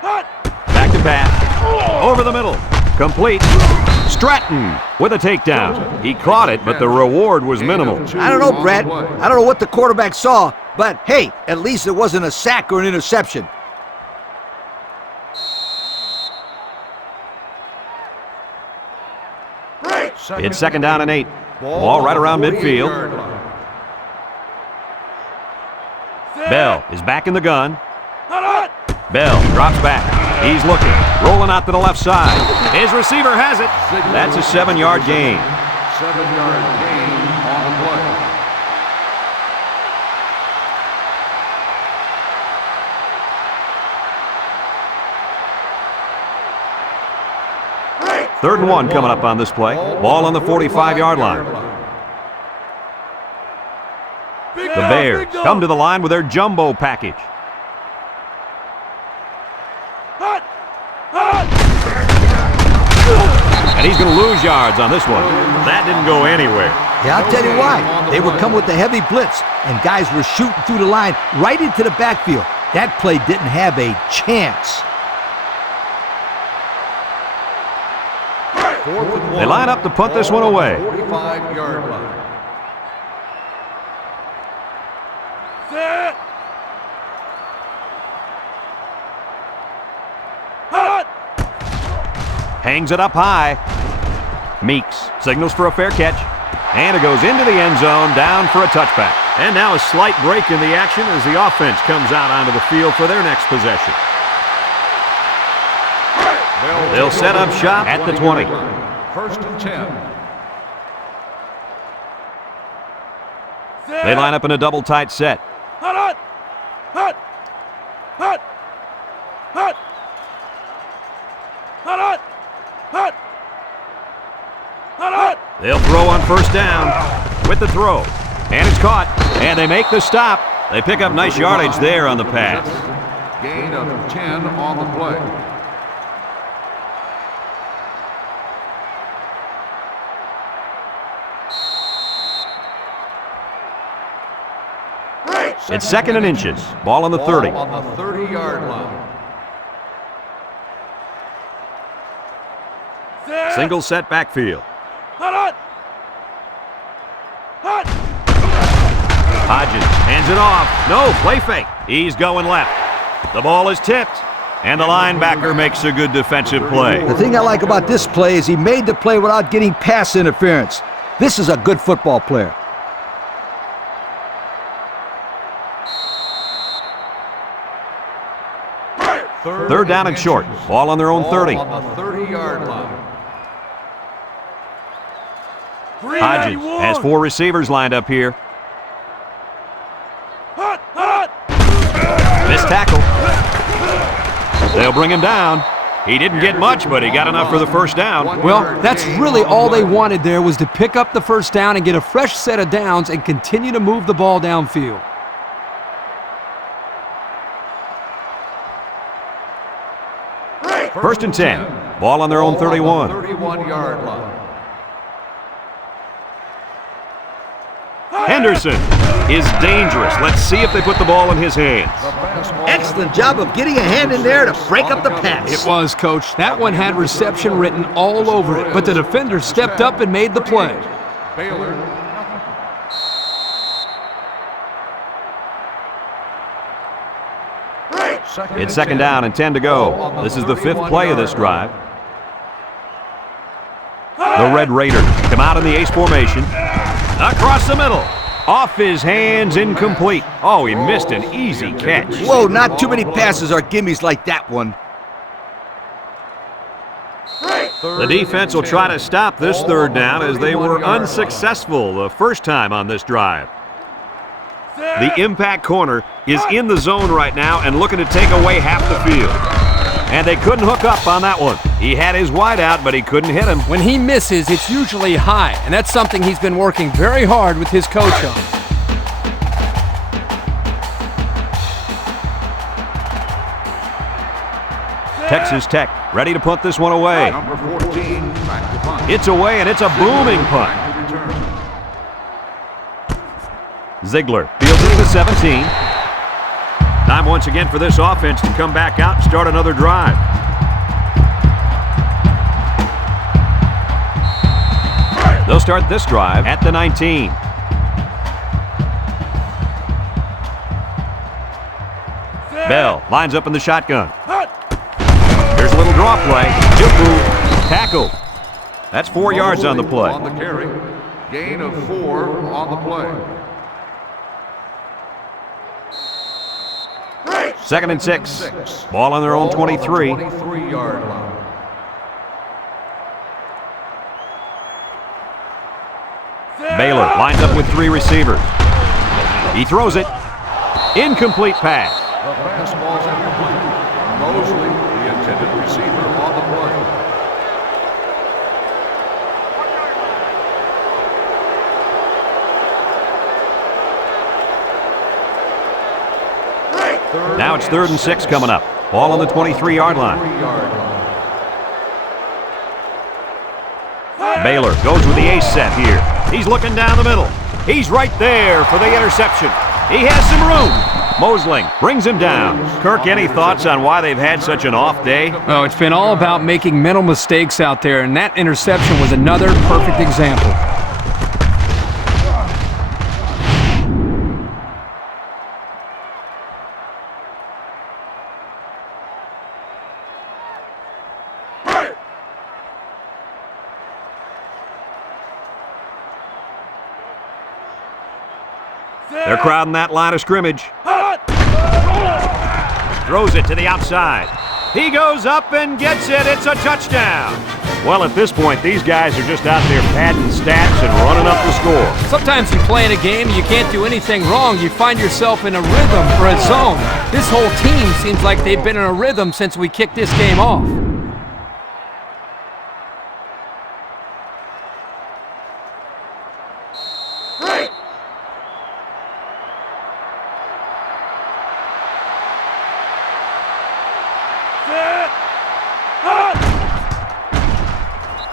Back to pass. Over the middle. Complete. Stratton with a takedown. He caught it, but the reward was minimal. I don't know, Brad. I don't know what the quarterback saw, but hey, at least it wasn't a sack or an interception. It's 2nd down and 8. Ball right around midfield. Bell is back in the gun. Bell drops back. He's looking. Rolling out to the left side. His receiver has it. That's a 7-yard gain. 7-yard gain on the play. 3rd and 1 coming up on this play. Ball on the 45-yard line. The Bears come to the line with their jumbo package. And he's going to lose yards on this one. That didn't go anywhere. Yeah, I'll tell you why. They would come with the heavy blitz, and guys were shooting through the line right into the backfield. That play didn't have a chance. They line up to punt this one away. 45-yard line. Hangs it up high. Meeks signals for a fair catch. And it goes into the end zone, down for a touchback. And now a slight break in the action as the offense comes out onto the field for their next possession. They'll set up shop at the 20. 1st and 10. They line up in a double tight set. They'll throw on 1st down with the throw. And it's caught. And they make the stop. They pick up nice yardage there on the pass. Gain of 10 on the play. It's 2nd and inches. Ball on the 30. Ball on the 30-yard line. Single set backfield. Hodges hands it off. No, play fake. He's going left. The ball is tipped. And the linebacker makes a good defensive play. The thing I like about this play is he made the play without getting pass interference. This is a good football player. Third down and short. Ball on their own 30. Ball on the 30-yard line. Hodges has 4 receivers lined up here. Missed tackle. They'll bring him down. He didn't get much, but he got enough for the 1st down. Well, that's really all they wanted there was to pick up the 1st down and get a fresh set of downs and continue to move the ball downfield. First and 10. Ball on their own 31. 31-yard line. Henderson is dangerous. Let's see if they put the ball in his hands. Excellent job of getting a hand in there to break up the pass. It was, Coach. That one had reception written all over it, but the defender stepped up and made the play. Baylor. It's second down and 10 to go. This is the 5th play of this drive. The Red Raiders come out in the ace formation. Across the middle. Off his hands, incomplete. Oh, he missed an easy catch. Whoa, not too many passes are gimmies like that one. The defense will try to stop this third down as they were unsuccessful the first time on this drive. The impact corner is in the zone right now and looking to take away half the field. And they couldn't hook up on that one. He had his wide out, but he couldn't hit him. When he misses, it's usually high, and that's something he's been working very hard with his coach on. Texas Tech ready to punt this one away. Number 14, back to punt. It's away, and it's a booming punt. Back to return. Ziegler fields it to 17. Time once again for this offense to come back out and start another drive. They'll start this drive at the 19. Bell lines up in the shotgun. Here's a little draw play. Tackle. That's 4 yards on the play. On the carry. Gain of 4 on the play. Second and 6. Ball on their own 23. 23-yard line. Baylor lines up with 3 receivers. He throws it. Incomplete pass. The pass ball's incomplete. Mosley, the intended receiver, on the play. Now it's 3rd and 6 coming up. Ball on the 23-yard line. Baylor goes with the ace set here. He's looking down the middle. He's right there for the interception. He has some room. Mosling brings him down. Kirk, any thoughts on why they've had such an off day? Oh, it's been all about making mental mistakes out there, and that interception was another perfect example. They're crowding that line of scrimmage. Throws it to the outside. He goes up and gets it. It's a touchdown. Well, at this point, these guys are just out there padding stats and running up the score. Sometimes you play in a game and you can't do anything wrong. You find yourself in a rhythm or a zone. This whole team seems like they've been in a rhythm since we kicked this game off.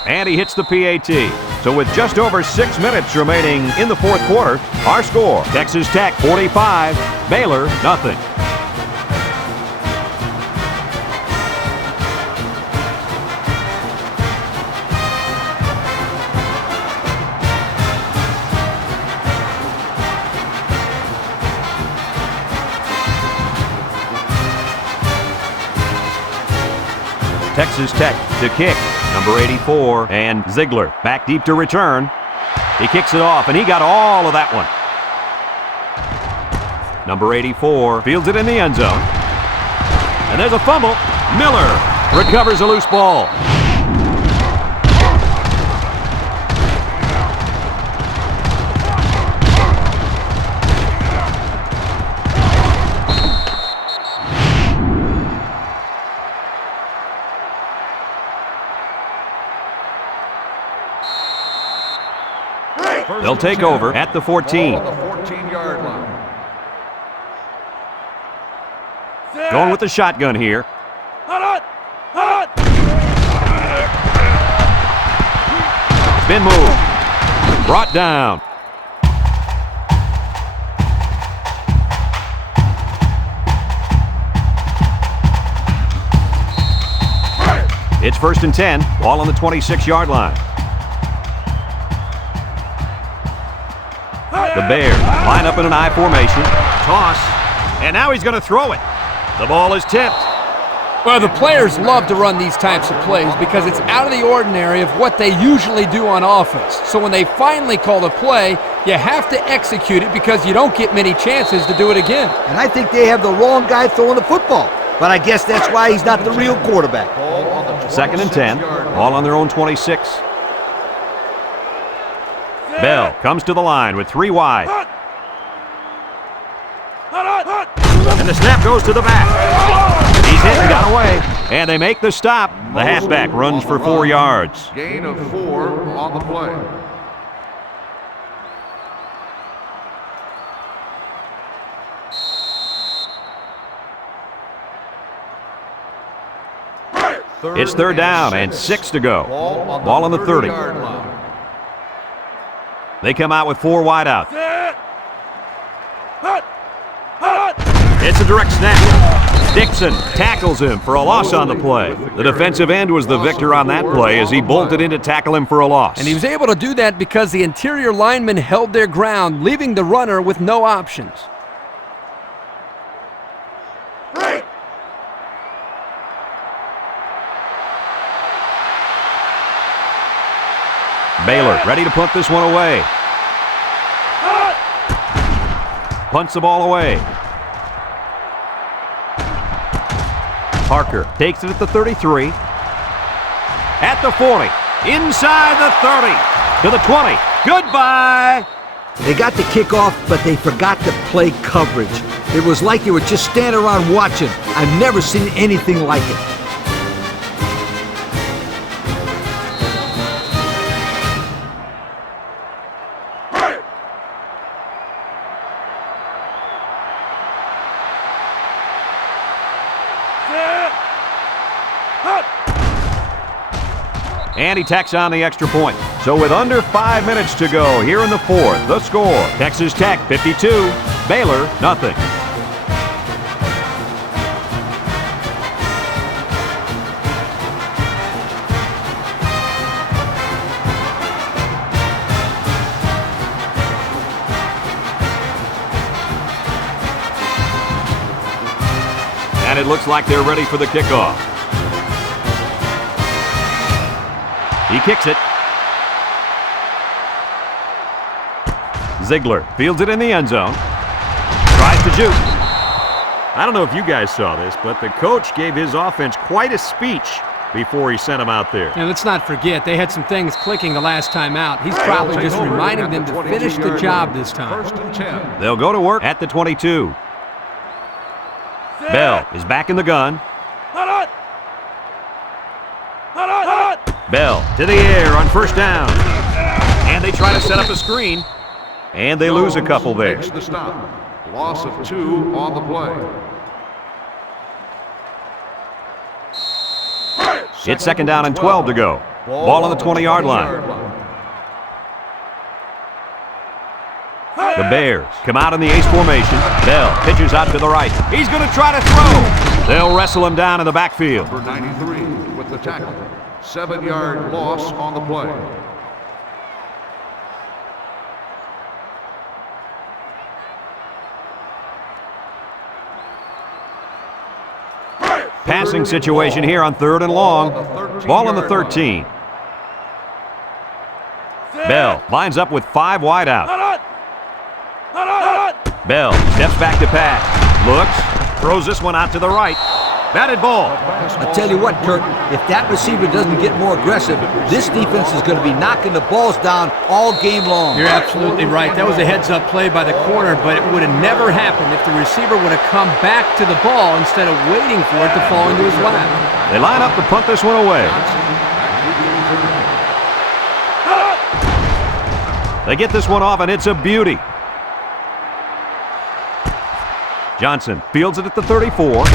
And he hits the PAT. So with just over 6 minutes remaining in the 4th quarter, our score, Texas Tech 45, Baylor nothing. Texas Tech to kick. Number 84, and Ziegler back deep to return. He kicks it off, and he got all of that one. Number 84 fields it in the end zone. And there's a fumble. Miller recovers a loose ball. They'll take over at the 14. On the 14-yard line. Going with the shotgun here. Spin move. Brought down. It's 1st and 10. Ball on the 26-yard line. The Bears line up in an I formation. Toss. And now he's going to throw it. The ball is tipped. Well, the players love to run these types of plays because it's out of the ordinary of what they usually do on offense. So when they finally call the play, you have to execute it because you don't get many chances to do it again. And I think they have the wrong guy throwing the football. But I guess that's why he's not the real quarterback. 2nd and 10. Ball on their own 26. Bell comes to the line with 3 wide. And the snap goes to the back. He's hit and got away. And they make the stop. The halfback runs for 4 yards. Gain of 4 on the play. It's 3rd down and 6 to go. Ball on the 30. They come out with 4 wide out. It's a direct snap. Dixon tackles him for a loss on the play. The defensive end was the victor on that play as he bolted in to tackle him for a loss. And he was able to do that because the interior linemen held their ground, leaving the runner with no options. Baylor ready to punt this one away. Punts the ball away. Parker takes it at the 33. At the 40. Inside the 30. To the 20. Goodbye. They got the kickoff, but they forgot to play coverage. It was like they were just standing around watching. I've never seen anything like it. And he tacks on the extra point. So with under 5 minutes to go here in the 4th, the score, Texas Tech 52, Baylor nothing. And it looks like they're ready for the kickoff. He kicks it. Ziegler fields it in the end zone. Tries to juke. I don't know if you guys saw this, but the coach gave his offense quite a speech before he sent them out there. And let's not forget, they had some things clicking the last time out. He's probably just reminding them to finish the job this time. 1st and 10. They'll go to work at the 22. Bell is back in the gun. Bell to the air on 1st down. And they try to set up a screen. And they lose a couple there. Makes the stop. Loss of 2 on the play. It's 2nd down and 12 to go. Ball on the 20-yard line. The Bears come out in the ace formation. Bell pitches out to the right. He's going to try to throw. They'll wrestle him down in the backfield. Number 93 with the tackle. 7-yard loss on the play. Passing situation here on 3rd and long. Ball on the 13. Bell lines up with 5 wide out. Bell steps back to pass. Looks, throws this one out to the right. Batted ball. I tell you what, Kurt, if that receiver doesn't get more aggressive, this defense is going to be knocking the balls down all game long. You're absolutely right. That was a heads-up play by the corner, but it would have never happened if the receiver would have come back to the ball instead of waiting for it to fall into his lap. They line up to punt this one away. They get this one off, and it's a beauty. Johnson fields it at the 34.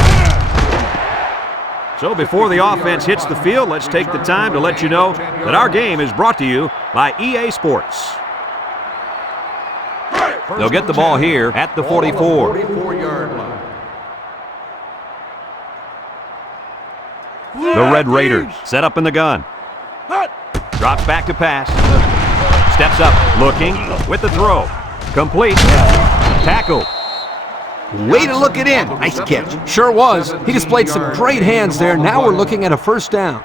So before the offense hits the field, let's take the time to let you know that our game is brought to you by EA Sports. They'll get the ball here at the 44. 44-yard line. The Red Raiders set up in the gun. Drops back to pass. Steps up, looking, with the throw. Complete. Tackled. Way to look it in. Nice catch. Sure was. He displayed some great hands there. Now we're looking at a first down.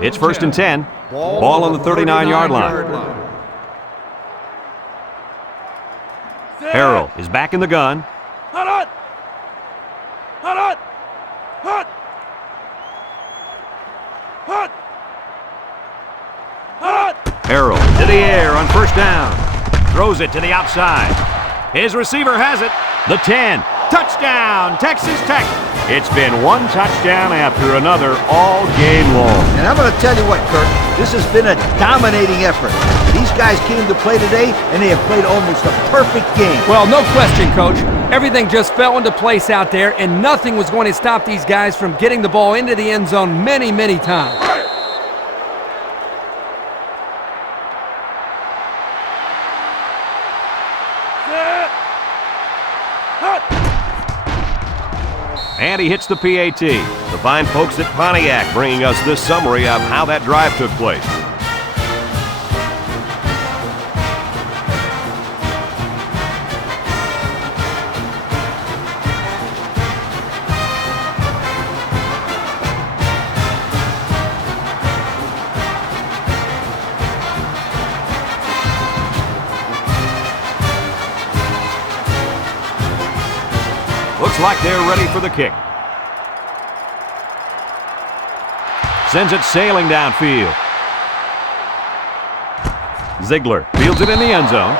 It's first and 10. Ball on the 39-yard line. Harrell is back in the gun. Harrell to the air on first down. Throws it to the outside. His receiver has it. The 10. Touchdown, Texas Tech. It's been one touchdown after another all game long. And I'm going to tell you what, Kirk, this has been a dominating effort. These guys came to play today, and they have played almost a perfect game. Well, no question, Coach. Everything just fell into place out there, and nothing was going to stop these guys from getting the ball into the end zone many, many times. And he hits the PAT. The fine folks at Pontiac bringing us this summary of how that drive took place. Looks like they're ready for the kick. Sends it sailing downfield. Ziegler fields it in the end zone.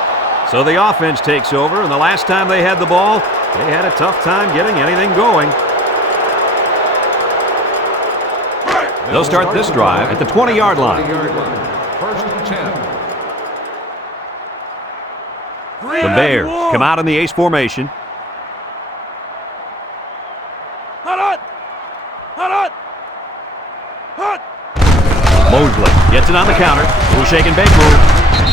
So the offense takes over, and the last time they had the ball, they had a tough time getting anything going. They'll start this drive at the 20-yard line. First and 10. The Bears come out in the ace formation. Mosley gets it on the counter. Little shake and bake move.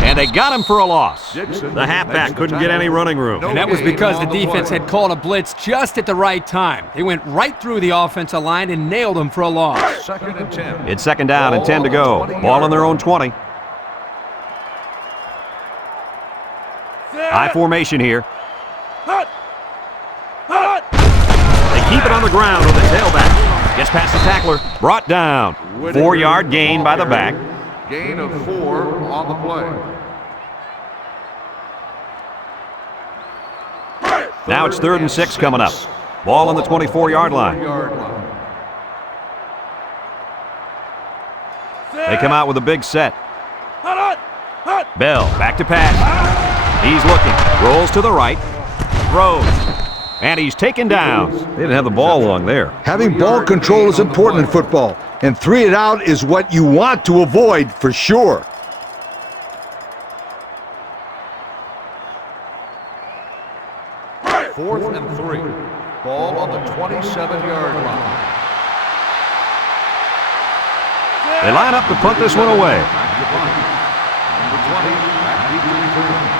And they got him for a loss. The halfback couldn't get any running room. And that was because the defense had called a blitz just at the right time. They went right through the offensive line and nailed him for a loss. Second and 10. It's second down and 10 to go. Ball on their own 20. High formation here. They keep it on the ground with the tailback. Gets past the tackler. Brought down. 4-yard gain by the back. Gain of 4 on the play. Now it's 3rd and 6 coming up. Ball on the 24-yard line. They come out with a big set. Bell back to pass. He's looking. Rolls to the right. Throws. And he's taken down. They didn't have the ball long there. Having ball control is important in football, and 3 and out is what you want to avoid for sure. Fourth and 3. Ball on the 27-yard line. They line up to punt this one away. Back to punt. Number 20, back deep to return.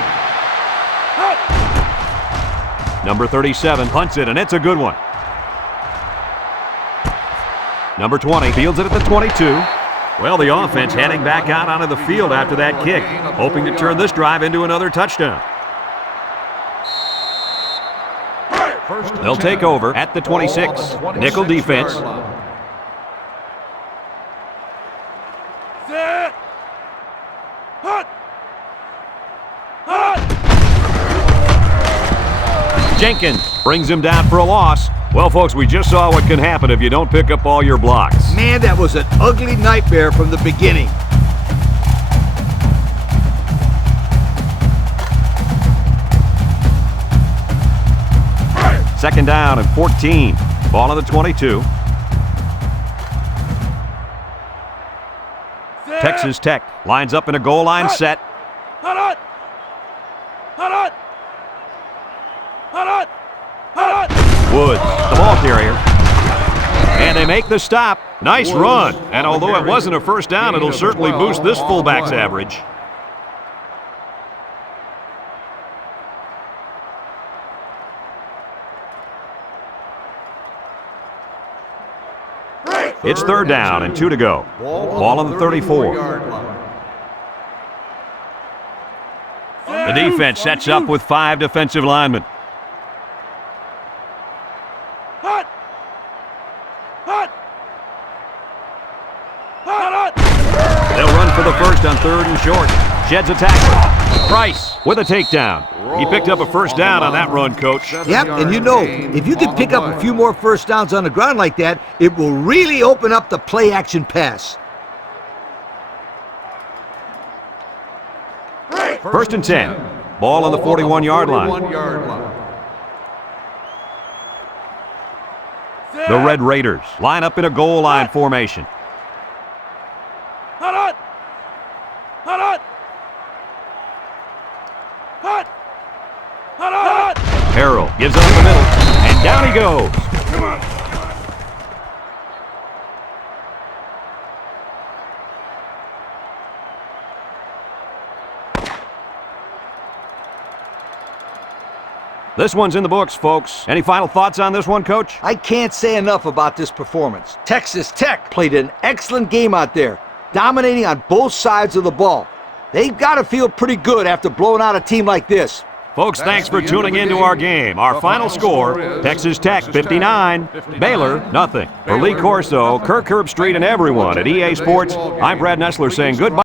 Number 37 punts it, and it's a good one. Number 20 fields it at the 22. Well, the offense heading back out onto the field after that kick, hoping to turn this drive into another touchdown. They'll take over at the 26. Nickel defense. Jenkins brings him down for a loss. Well, folks, we just saw what can happen if you don't pick up all your blocks. Man, that was an ugly nightmare from the beginning. Second down and 14. Ball on the 22. Texas Tech lines up in a goal line set. Woods, the ball carrier. And they make the stop. Nice run. And although it wasn't a first down, it'll certainly boost this fullback's average. It's third down and 2 to go. Ball on the 34. The defense sets up with 5 defensive linemen. They'll run for the first on 3rd and short. Sheds a tackler. Price with a takedown. He picked up a first down on that run, Coach. Yep, and you know, if you can pick up a few more first downs on the ground like that, it will really open up the play-action pass. First and 10. Ball on the 41-yard line. The Red Raiders line up in a goal line formation. Harrell gives up the middle, and down he goes. This one's in the books, folks. Any final thoughts on this one, Coach? I can't say enough about this performance. Texas Tech played an excellent game out there, dominating on both sides of the ball. They've got to feel pretty good after blowing out a team like this. Folks, thanks for tuning into our game. Our final score, Texas Tech 59, Baylor nothing. For Lee Corso, Kirk Herbstreit, and everyone at EA Sports, I'm Brad Nessler saying goodbye.